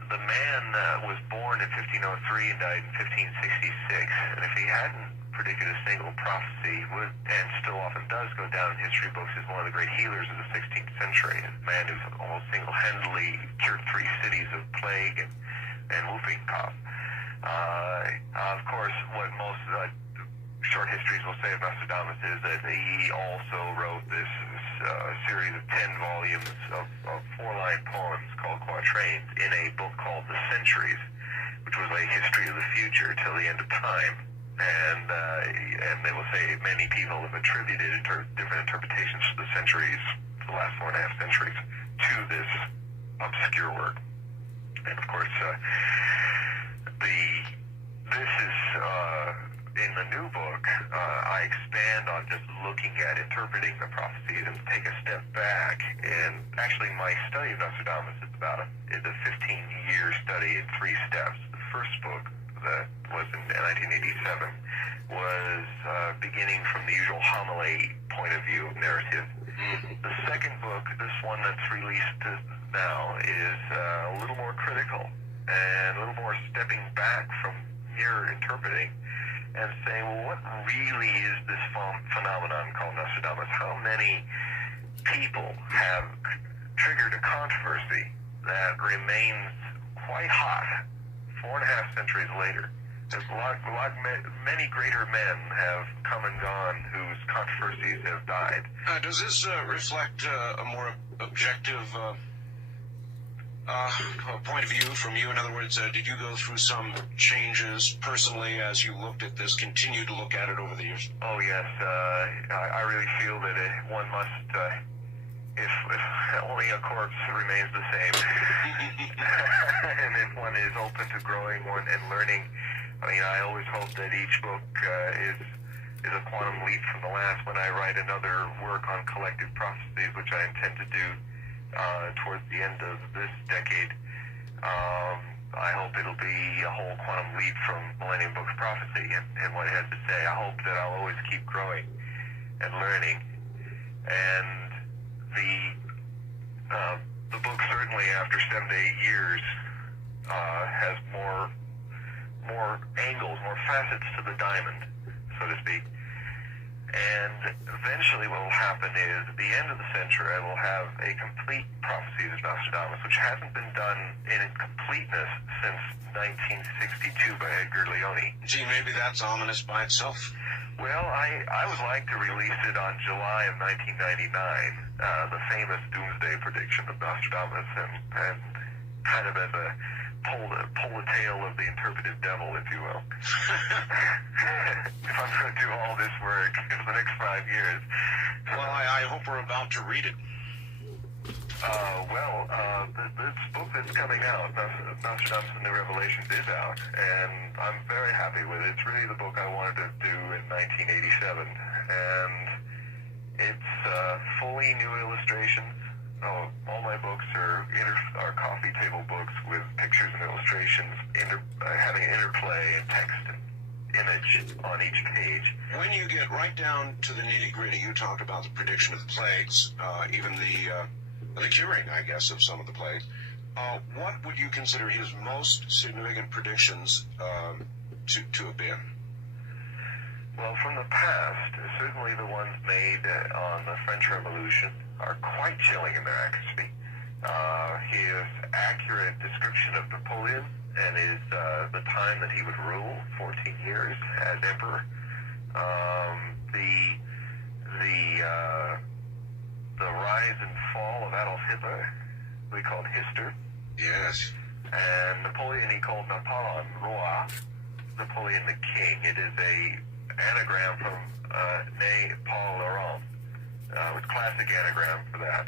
The man was born in 1503 and died in 1566, and if he hadn't predicted a single prophecy, would, and still often does go down in history books as one of the great healers of the 16th century, a man who almost single-handedly cured 3 cities of plague and whooping cough. Of course, what most short histories will say of Nostradamus is that he also wrote this series of 10 volumes of 4-line poems called quatrains in a book called The Centuries, which was a history of the future till the end of time. And they will say many people have attributed different interpretations to the centuries, the last 4.5 centuries, to this obscure work. And of course, this is in the new book. I expand on just looking at interpreting the prophecies and take a step back. And actually, my study of Nostradamus is a 15-year study in 3 steps. The first book, that was in 1987, was beginning from the usual homily point of view of narrative. The second book, this one that's released now, is a little more critical and a little more stepping back from mere interpreting and saying, well, what really is this phenomenon called Nostradamus? How many people have triggered a controversy that remains quite hot 4.5 centuries later? There's many greater men have come and gone whose controversies have died. Does this reflect a more objective point of view from you? In other words, did you go through some changes personally as you looked at this, continue to look at it over the years? Oh, yes. I really feel that one must, if only a corpse remains the same, and if one is open to growing and learning. I mean, I always hope that each book is a quantum leap from the last. When I write another work on collective prophecies, which I intend to do towards the end of this decade, I hope it'll be a whole quantum leap from Millennium Book's prophecy and what it has to say. I hope that I'll always keep growing and learning. And the book, certainly after 7 to 8 years, has more angles, more facets to the diamond, so to speak. And eventually what will happen is, at the end of the century, I will have a complete prophecy of Nostradamus, which hasn't been done in completeness since 1962 by Edgar Leone. Gee, maybe that's ominous by itself. Well, I would like to release it on July of 1999, the famous doomsday prediction of Nostradamus, and kind of as a pull the tail of the interpretive devil, if you will. If I'm going to do all this work for the next 5 years. Well, I hope we're about to read it. This book that's coming out, Nostradamus and the Revelations, is out, and I'm very happy with it. It's really the book I wanted to do in 1987, and it's fully new illustrations. All my books are coffee table books with pictures and illustrations, having an interplay and text and image on each page. When you get right down to the nitty-gritty, you talk about the prediction of the plagues, even the curing, I guess, of some of the plagues. What would you consider his most significant predictions to have been? Well, from the past, certainly the ones made on the French Revolution are quite chilling in their accuracy. His accurate description of Napoleon and the time that he would rule, 14 years as emperor. The rise and fall of Adolf Hitler, we called Hister. Yes. And Napoleon he called Napoleon Roi, Napoleon the King. It is a anagram from Né Paul Laurent. It's classic anagram for that.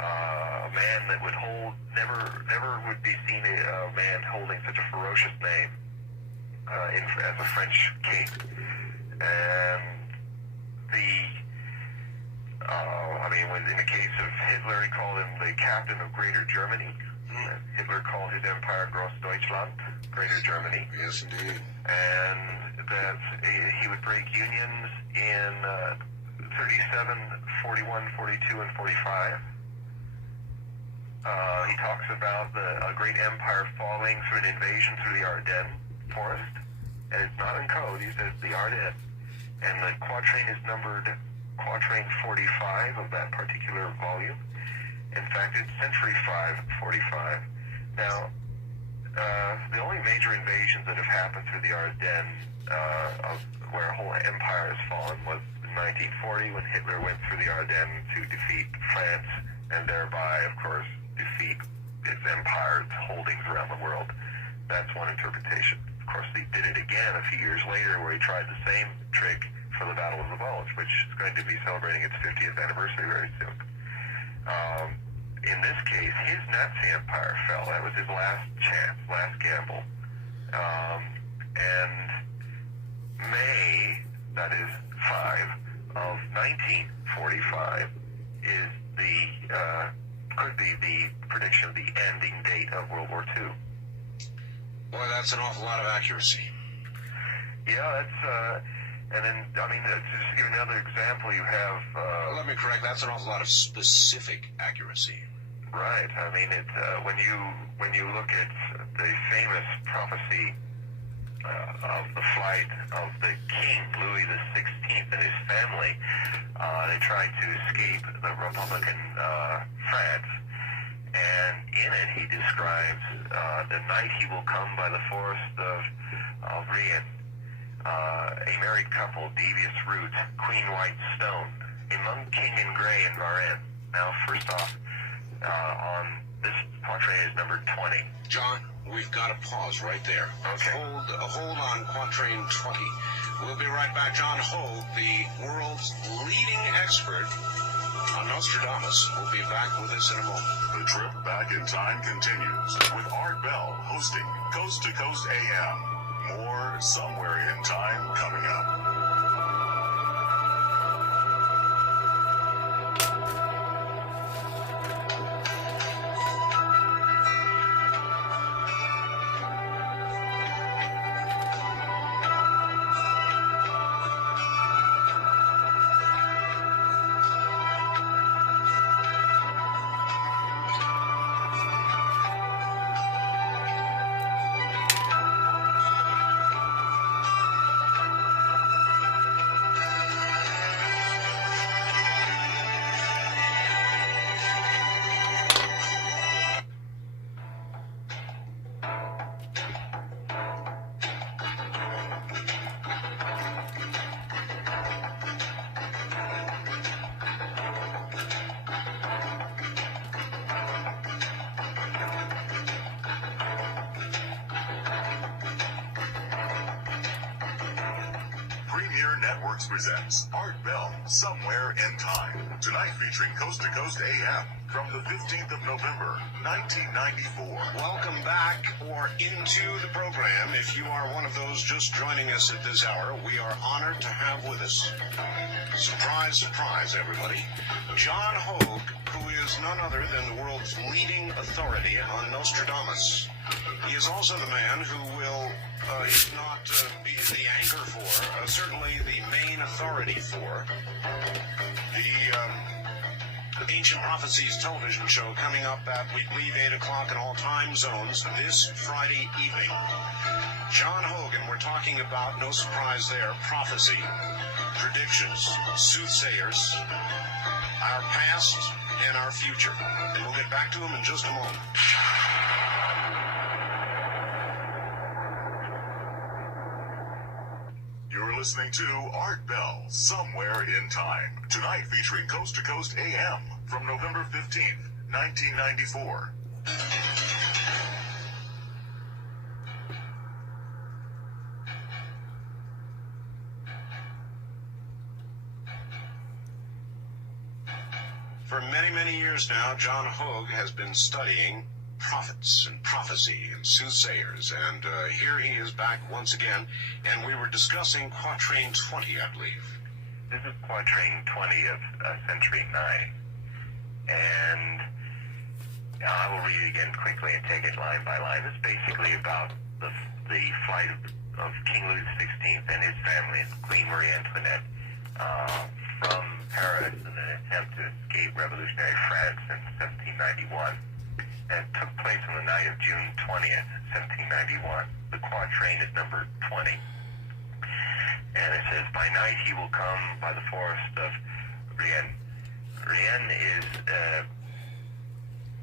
A man that would never would be seen a man holding such a ferocious name as a French king. And in the case of Hitler, he called him the captain of Greater Germany. Hitler called his empire Großdeutschland, Greater Germany. Yes, indeed. And that he would break unions in 37, 41, 42, and 45. He talks about a great empire falling through an invasion through the Ardennes forest. And it's not in code. He says the Ardennes. and the quatrain is numbered quatrain 45 of that particular volume. In fact, it's century 545. Now, the only major invasions that have happened through the Ardennes, of where a whole empire has fallen, was in 1940 when Hitler went through the Ardennes to defeat France and thereby, of course, defeat its empire's holdings around the world. That's one interpretation. Of course, he did it again a few years later where he tried the same trick for the Battle of the Bulge, which is going to be celebrating its 50th anniversary very soon. In this case, his Nazi empire fell. That was his last chance, last gamble. And May, that is 5 of 1945, is could be the prediction of the ending date of World War II. Boy, that's an awful lot of accuracy. Yeah, that's, and then, I mean, just to give you another example, you have... Let me correct, that's an awful lot of specific accuracy. Right. I mean, it, when you look at the famous prophecy of the flight of the King, Louis XVI, and his family, they tried to escape the Republican France, and in it he describes the night he will come by the forest of Rien, a married couple, devious route, queen white stone, among king in gray and Varennes. Now, first off, on this quatrain is number 20. John, we've got to pause right there. Okay. Hold on, quatrain 20. We'll be right back. John Hogue, the world's leading expert on Nostradamus, will be back with us in a moment. The trip back in time continues with Art Bell hosting Coast to Coast AM. More Somewhere in Time coming up. Networks presents Art Bell, Somewhere in Time. Tonight featuring Coast to Coast AM from the 15th of November, 1994. Welcome back or into the program. If you are one of those just joining us at this hour, we are honored to have with us, surprise, surprise, everybody, John Hogue, who is none other than the world's leading authority on Nostradamus. He is also the man who will, if not be the anchor for, certainly the main authority for, the Ancient Prophecies television show coming up at, we believe, 8 o'clock in all time zones this Friday evening. John Hogan, we're talking about, no surprise there, prophecy, predictions, soothsayers, our past and our future. And we'll get back to him in just a moment. You're listening to Art Bell, Somewhere in Time. Tonight featuring Coast to Coast AM from November 15th, 1994. For many, many years now, John Hogue has been studying prophets and prophecy and soothsayers, and here he is back once again, and we were discussing quatrain 20, I believe. This is quatrain 20 of century 9, and I will read it again quickly and take it line by line. It's basically about the flight of King Louis XVI and his family, Queen Marie Antoinette, from Paris in an attempt to escape revolutionary France in 1791. And it took place on the night of June 20th, 1791. The quatrain is number 20. And it says, by night he will come by the forest of Rien. Rien is,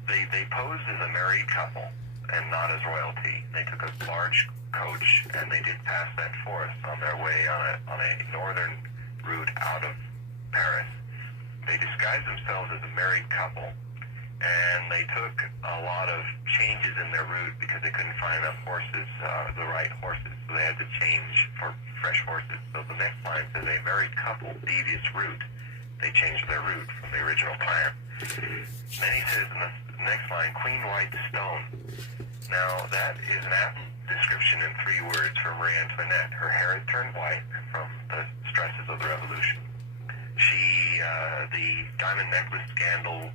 they posed as a married couple and not as royalty. They took a large coach and they did pass that forest on their way on a northern route out of Paris. They disguised themselves as a married couple, and they took a lot of changes in their route because they couldn't find enough horses, the right horses, so they had to change for fresh horses. So the next line says, a married couple, devious route. They changed their route from the original plan. Then he says in the next line, Queen White Stone. Now, that is an apt description in 3 words from Marie Antoinette. Her hair had turned white from the stresses of the revolution. She, the diamond necklace scandal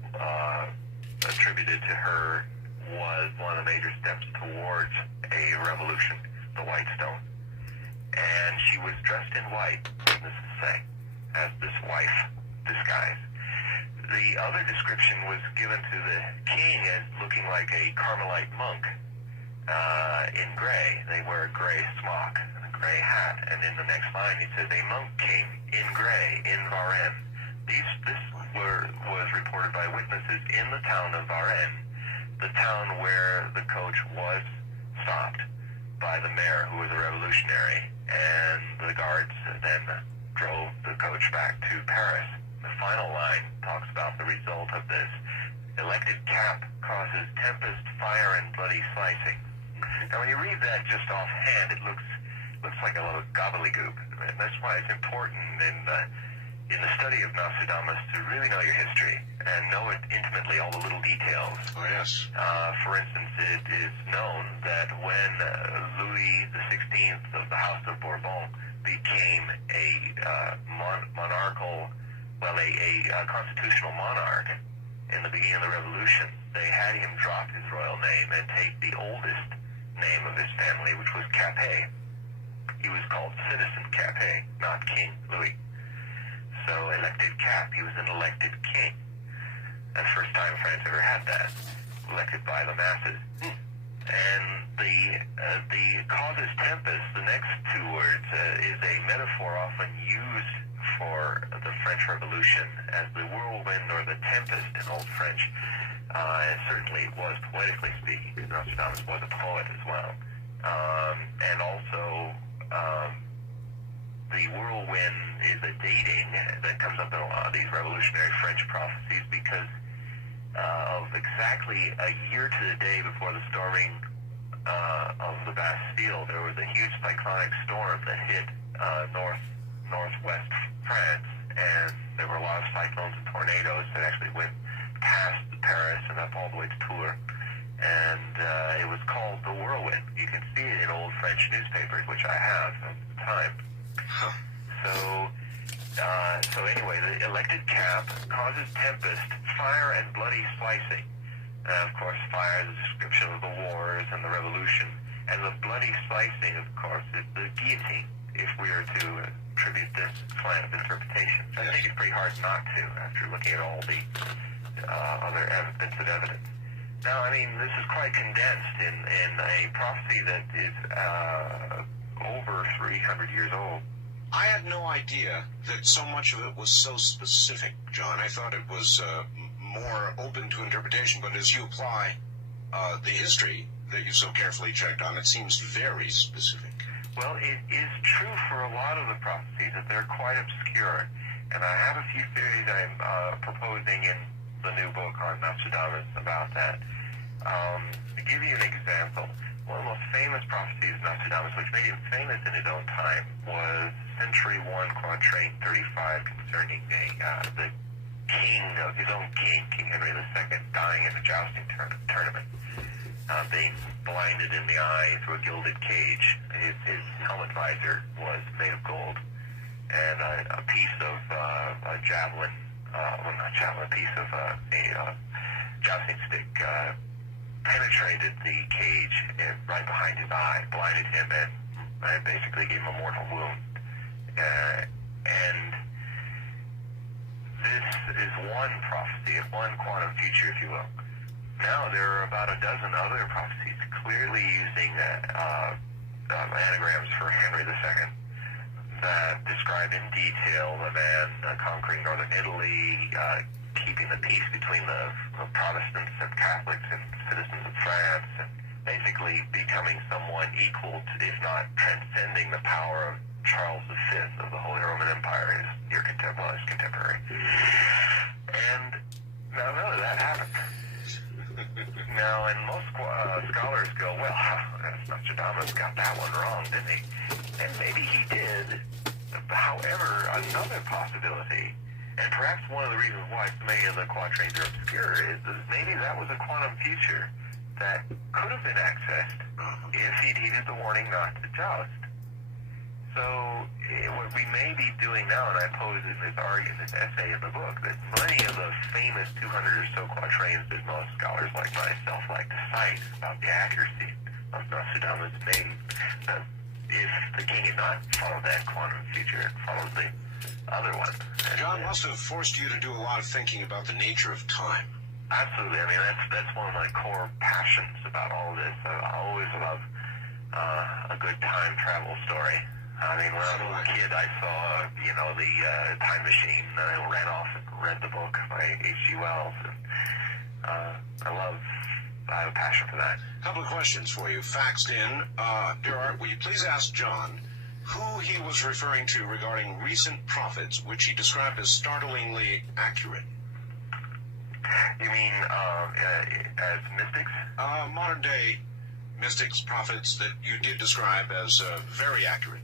attributed to her was one of the major steps towards a revolution, the White Stone. And she was dressed in white, needless to say, as this wife disguise. The other description was given to the king as looking like a Carmelite monk in gray. They wear a gray smock and a gray hat. And in the next line, he says, a monk king in gray in Varennes. This was reported by witnesses in the town of Varennes, the town where the coach was stopped by the mayor, who was a revolutionary, and the guards then drove the coach back to Paris. The final line talks about the result of this. Elected cap causes tempest, fire, and bloody slicing. Now, when you read that just offhand, it looks like a little gobbledygook. And that's why it's important in the study of Nostradamus to really know your history and know it intimately, all the little details. Oh, yes. For instance, it is known that when Louis XVI of the House of Bourbon became a constitutional monarch in the beginning of the revolution, they had him drop his royal name and take the oldest name of his family, which was Capet. He was called Citizen Capet, not King Louis. So elected cap, he was an elected king. That's the first time France ever had that, elected by the masses. And the causes tempest, the next 2 words, is a metaphor often used for the French Revolution as the whirlwind or the tempest in Old French. And certainly it was, poetically speaking, because Nostradamus was a poet as well. And also, the whirlwind is a dating that comes up in a lot of these revolutionary French prophecies because of exactly a year to the day before the storming of the Bastille, there was a huge cyclonic storm that hit northwest France, and there were a lot of cyclones and tornadoes that actually went past Paris and up all the way to Tours, and it was called the whirlwind. You can see it in old French newspapers, which I have at the time. So anyway, the elected cap causes tempest, fire, and bloody slicing. Of course, fire is a description of the wars and the revolution, and the bloody slicing, of course, is the guillotine, if we are to attribute this slant of interpretation. I think it's pretty hard not to, after looking at all the other bits of evidence. Now, I mean, this is quite condensed in a prophecy that is over 300 years old. I had no idea that so much of it was so specific, John. I thought it was more open to interpretation, but as you apply the history that you so carefully checked on, it seems very specific. Well, it is true for a lot of the prophecies that they're quite obscure, and I have a few theories I'm proposing in the new book on Nostradamus about that. To give you an example, one of the most famous prophecies of Nostradamus, which made him famous in his own time, was Century 1, Quatrain 35, concerning the king of his own king, King Henry II, dying in a jousting tournament, being blinded in the eye through a gilded cage. His helmet visor was made of gold, and a piece of a javelin, a piece of a jousting stick penetrated the cage right behind his eye, blinded him, and basically gave him a mortal wound. And this is one prophecy, one quantum future, if you will. Now there are about a dozen other prophecies clearly using anagrams for Henry II that describe in detail the man conquering northern Italy, keeping the peace between the Protestants and Catholics and citizens of France, and basically becoming someone equal to, if not transcending the power of Charles V of the Holy Roman Empire, his contemporary. And now none of that happened. Now, and most scholars go, well, Nostradamus got that one wrong, didn't he? And maybe he did. However, another possibility, and perhaps one of the reasons why so many of the quatrains are obscure, is that maybe that was a quantum future that could have been accessed if he'd heeded the warning not to joust. So what we may be doing now, and I pose in this essay in the book, that many of the famous 200 or so quatrains that most scholars like myself like to cite about the accuracy of Nostradamus' name, if the king had not followed that quantum future, followed the other one. John must have forced you to do a lot of thinking about the nature of time. Absolutely. I mean, that's one of my core passions about all this. I always love a good time travel story. I mean, when I was a little kid, I saw, the Time Machine, and I ran off and read the book by H.G. Wells. And, I have a passion for that. A couple of questions for you. Faxed in. Dear Art, will you please ask John who he was referring to regarding recent prophets, which he described as startlingly accurate? You mean as mystics? Modern day mystics, prophets that you did describe as very accurate.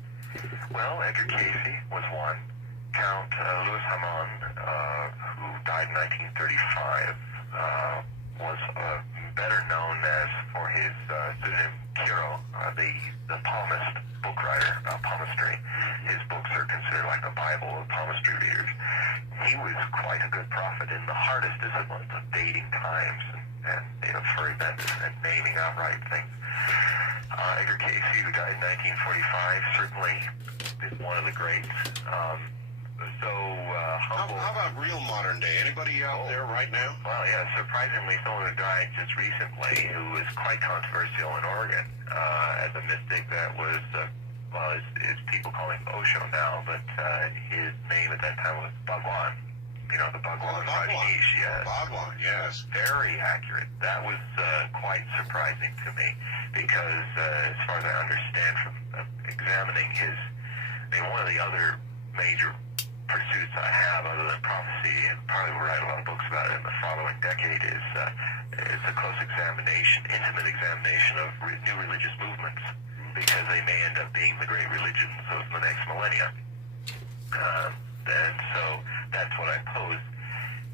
Well, Edgar Casey was one. Count Louis Hamon, who died in 1935, was better known as for his pseudonym Kiro, the palmist book writer about palmistry. His books are considered like the Bible of palmistry readers. He was quite a good prophet in the hardest disciplines of dating times and for events and naming outright things. Edgar Casey, who died in 1945, certainly is one of the greats. How about real modern day? Anybody out there right now? Well, yeah, surprisingly, someone who died just recently, who was quite controversial in Oregon, as a mystic that was, is people call him Osho now, but his name at that time was Bhagwan. The Bhagwan Rajneesh, yes. Bhagwan, yes. Very accurate. That was quite surprising to me, because as far as I understand from examining one of the other major pursuits I have, other than prophecy, and probably will write a lot of books about it in the following decade, is a close examination, intimate examination of new religious movements, because they may end up being the great religions of the next millennia. And so that's what I pose.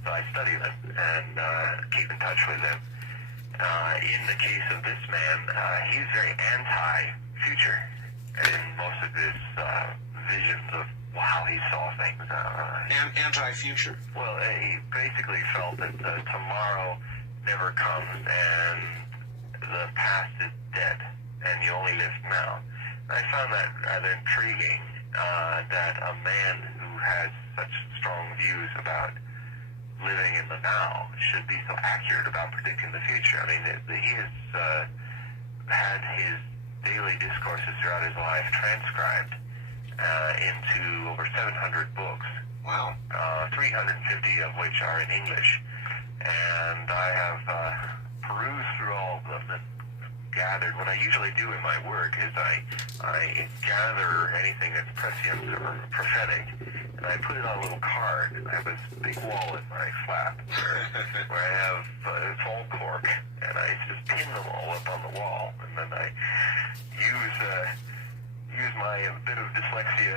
So I study them and keep in touch with them. In the case of this man, he's very anti-future in most of his visions of how he saw things. Anti-future? Well, he basically felt that tomorrow never comes and the past is dead and you only live now. And I found that rather intriguing, that a man who has such strong views about living in the now should be so accurate about predicting the future. I mean, he has had his daily discourses throughout his life transcribed into over 700 books. Wow. 350 of which are in English. And I have perused through all of them and gathered. What I usually do in my work is I gather anything that's prescient or prophetic, and I put it on a little card. I have this big wall in my flat where I have it's all cork, and I just pin them all up on the wall, and then I use my bit of dyslexia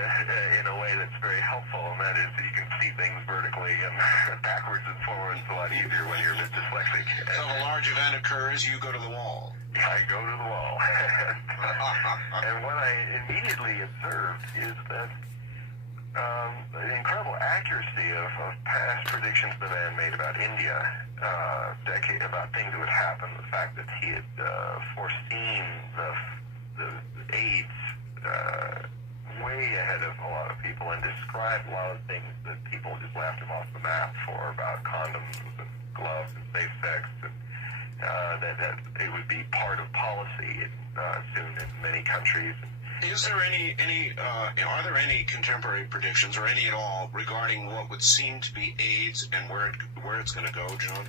in a way that's very helpful, and that is that you can see things vertically and backwards and forwards a lot easier when you're dyslexic. So if a large event occurs, you go to the wall. I go to the wall. And what I immediately observed is that the incredible accuracy of past predictions the man made about India, about things that would happen, the fact that he had foreseen the AIDS way ahead of a lot of people and described a lot of things that people just laughed him off the map for, about condoms and gloves and safe sex, and that it would be part of policy soon in many countries. Is there are there any contemporary predictions, or any at all, regarding what would seem to be AIDS and where it's going to go, John?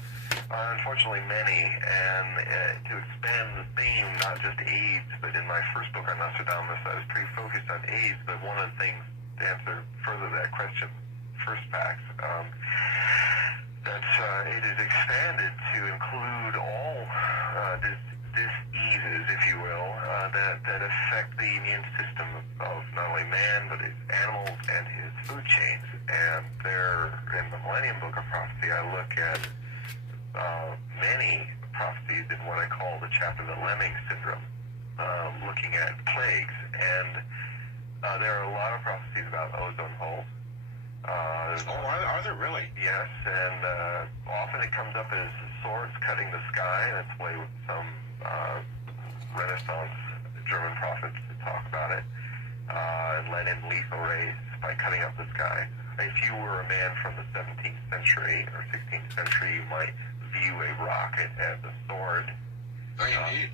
Unfortunately, many. And to expand the theme, not just AIDS, but in my first book on Nostradamus, I was pretty focused on AIDS. But one of the things to answer further that question, first facts, that it is expanded to include all diseases, if you will, that affect the immune system of not only man, but his animals and his food chains. And there, in the Millennium Book of Prophecy, I look at many prophecies in what I call the chapter, the Lemming Syndrome, looking at plagues. And there are a lot of prophecies about ozone holes. Are there really? Yes, and often it comes up as swords cutting the sky, and it's the way some Renaissance German prophets talk about it, and let in lethal rays by cutting up the sky. If you were a man from the 17th century or 16th century, you might view a rocket as a sword. Indeed.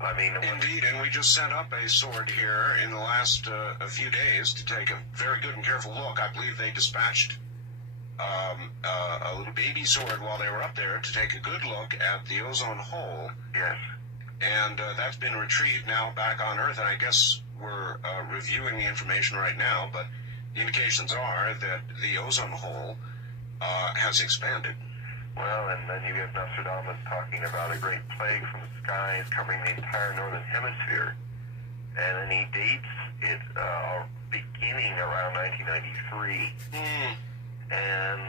Indeed, Indeed, and we just set up a sword here in the last a few days to take a very good and careful look. I believe they dispatched a little baby sword while they were up there to take a good look at the ozone hole. Yes. And that's been retrieved now back on Earth, and I guess we're reviewing the information right now, but the indications are that the ozone hole has expanded. Well, and then you get Nostradamus talking about a great plague from the skies covering the entire northern hemisphere. And then he dates it beginning around 1993. And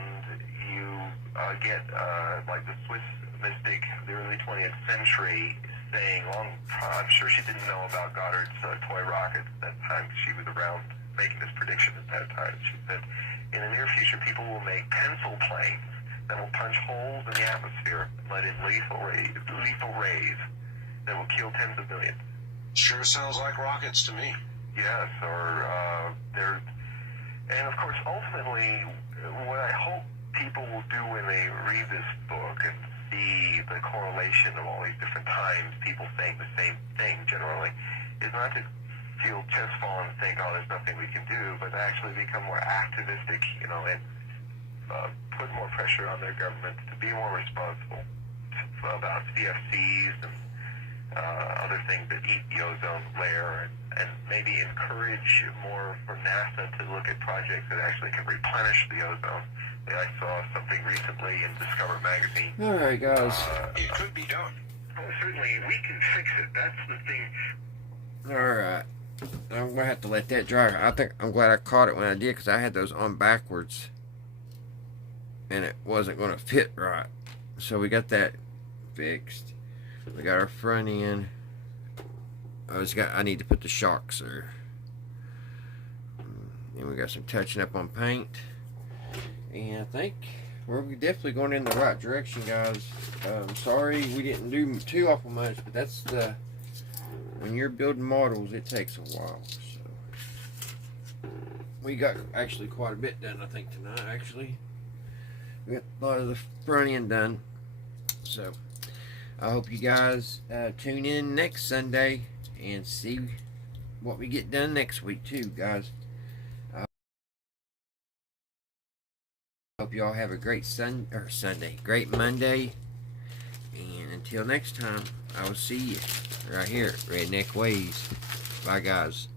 you get like the Swiss mystic of the early 20th century saying, I'm sure she didn't know about Goddard's toy rockets at that time. She was around making this prediction at that time. She said, in the near future, people will make pencil planes that will punch holes in the atmosphere and let in lethal rays that will kill tens of millions. Sure sounds like rockets to me. Yes, and of course, ultimately, what I hope people will do when they read this book and see the correlation of all these different times, people saying the same thing generally, is not to feel chest-fallen and think, oh, there's nothing we can do, but to actually become more activistic, and put more pressure on their government to be more responsible about CFCs and other things that eat the ozone layer, and maybe encourage more for NASA to look at projects that actually can replenish the ozone. I saw something recently in Discover magazine. All right, guys. It could be done. Well, certainly we can fix it. That's the thing. All right. I'm gonna have to let that dry. I'm glad I caught it when I did, because I had those on backwards and it wasn't gonna fit right. So we got that fixed. We got our front end. I need to put the shocks there. And we got some touching up on paint. And I think we're definitely going in the right direction, guys. Sorry we didn't do too awful much, but that's the, when you're building models, it takes a while. So we got actually quite a bit done, I think, tonight. Actually, we got a lot of the front end done. So I hope you guys tune in next Sunday and see what we get done next week too, guys. I hope you all have a great Sunday, great Monday, and until next time, I will see you right here at Redneck Ways. Bye, guys.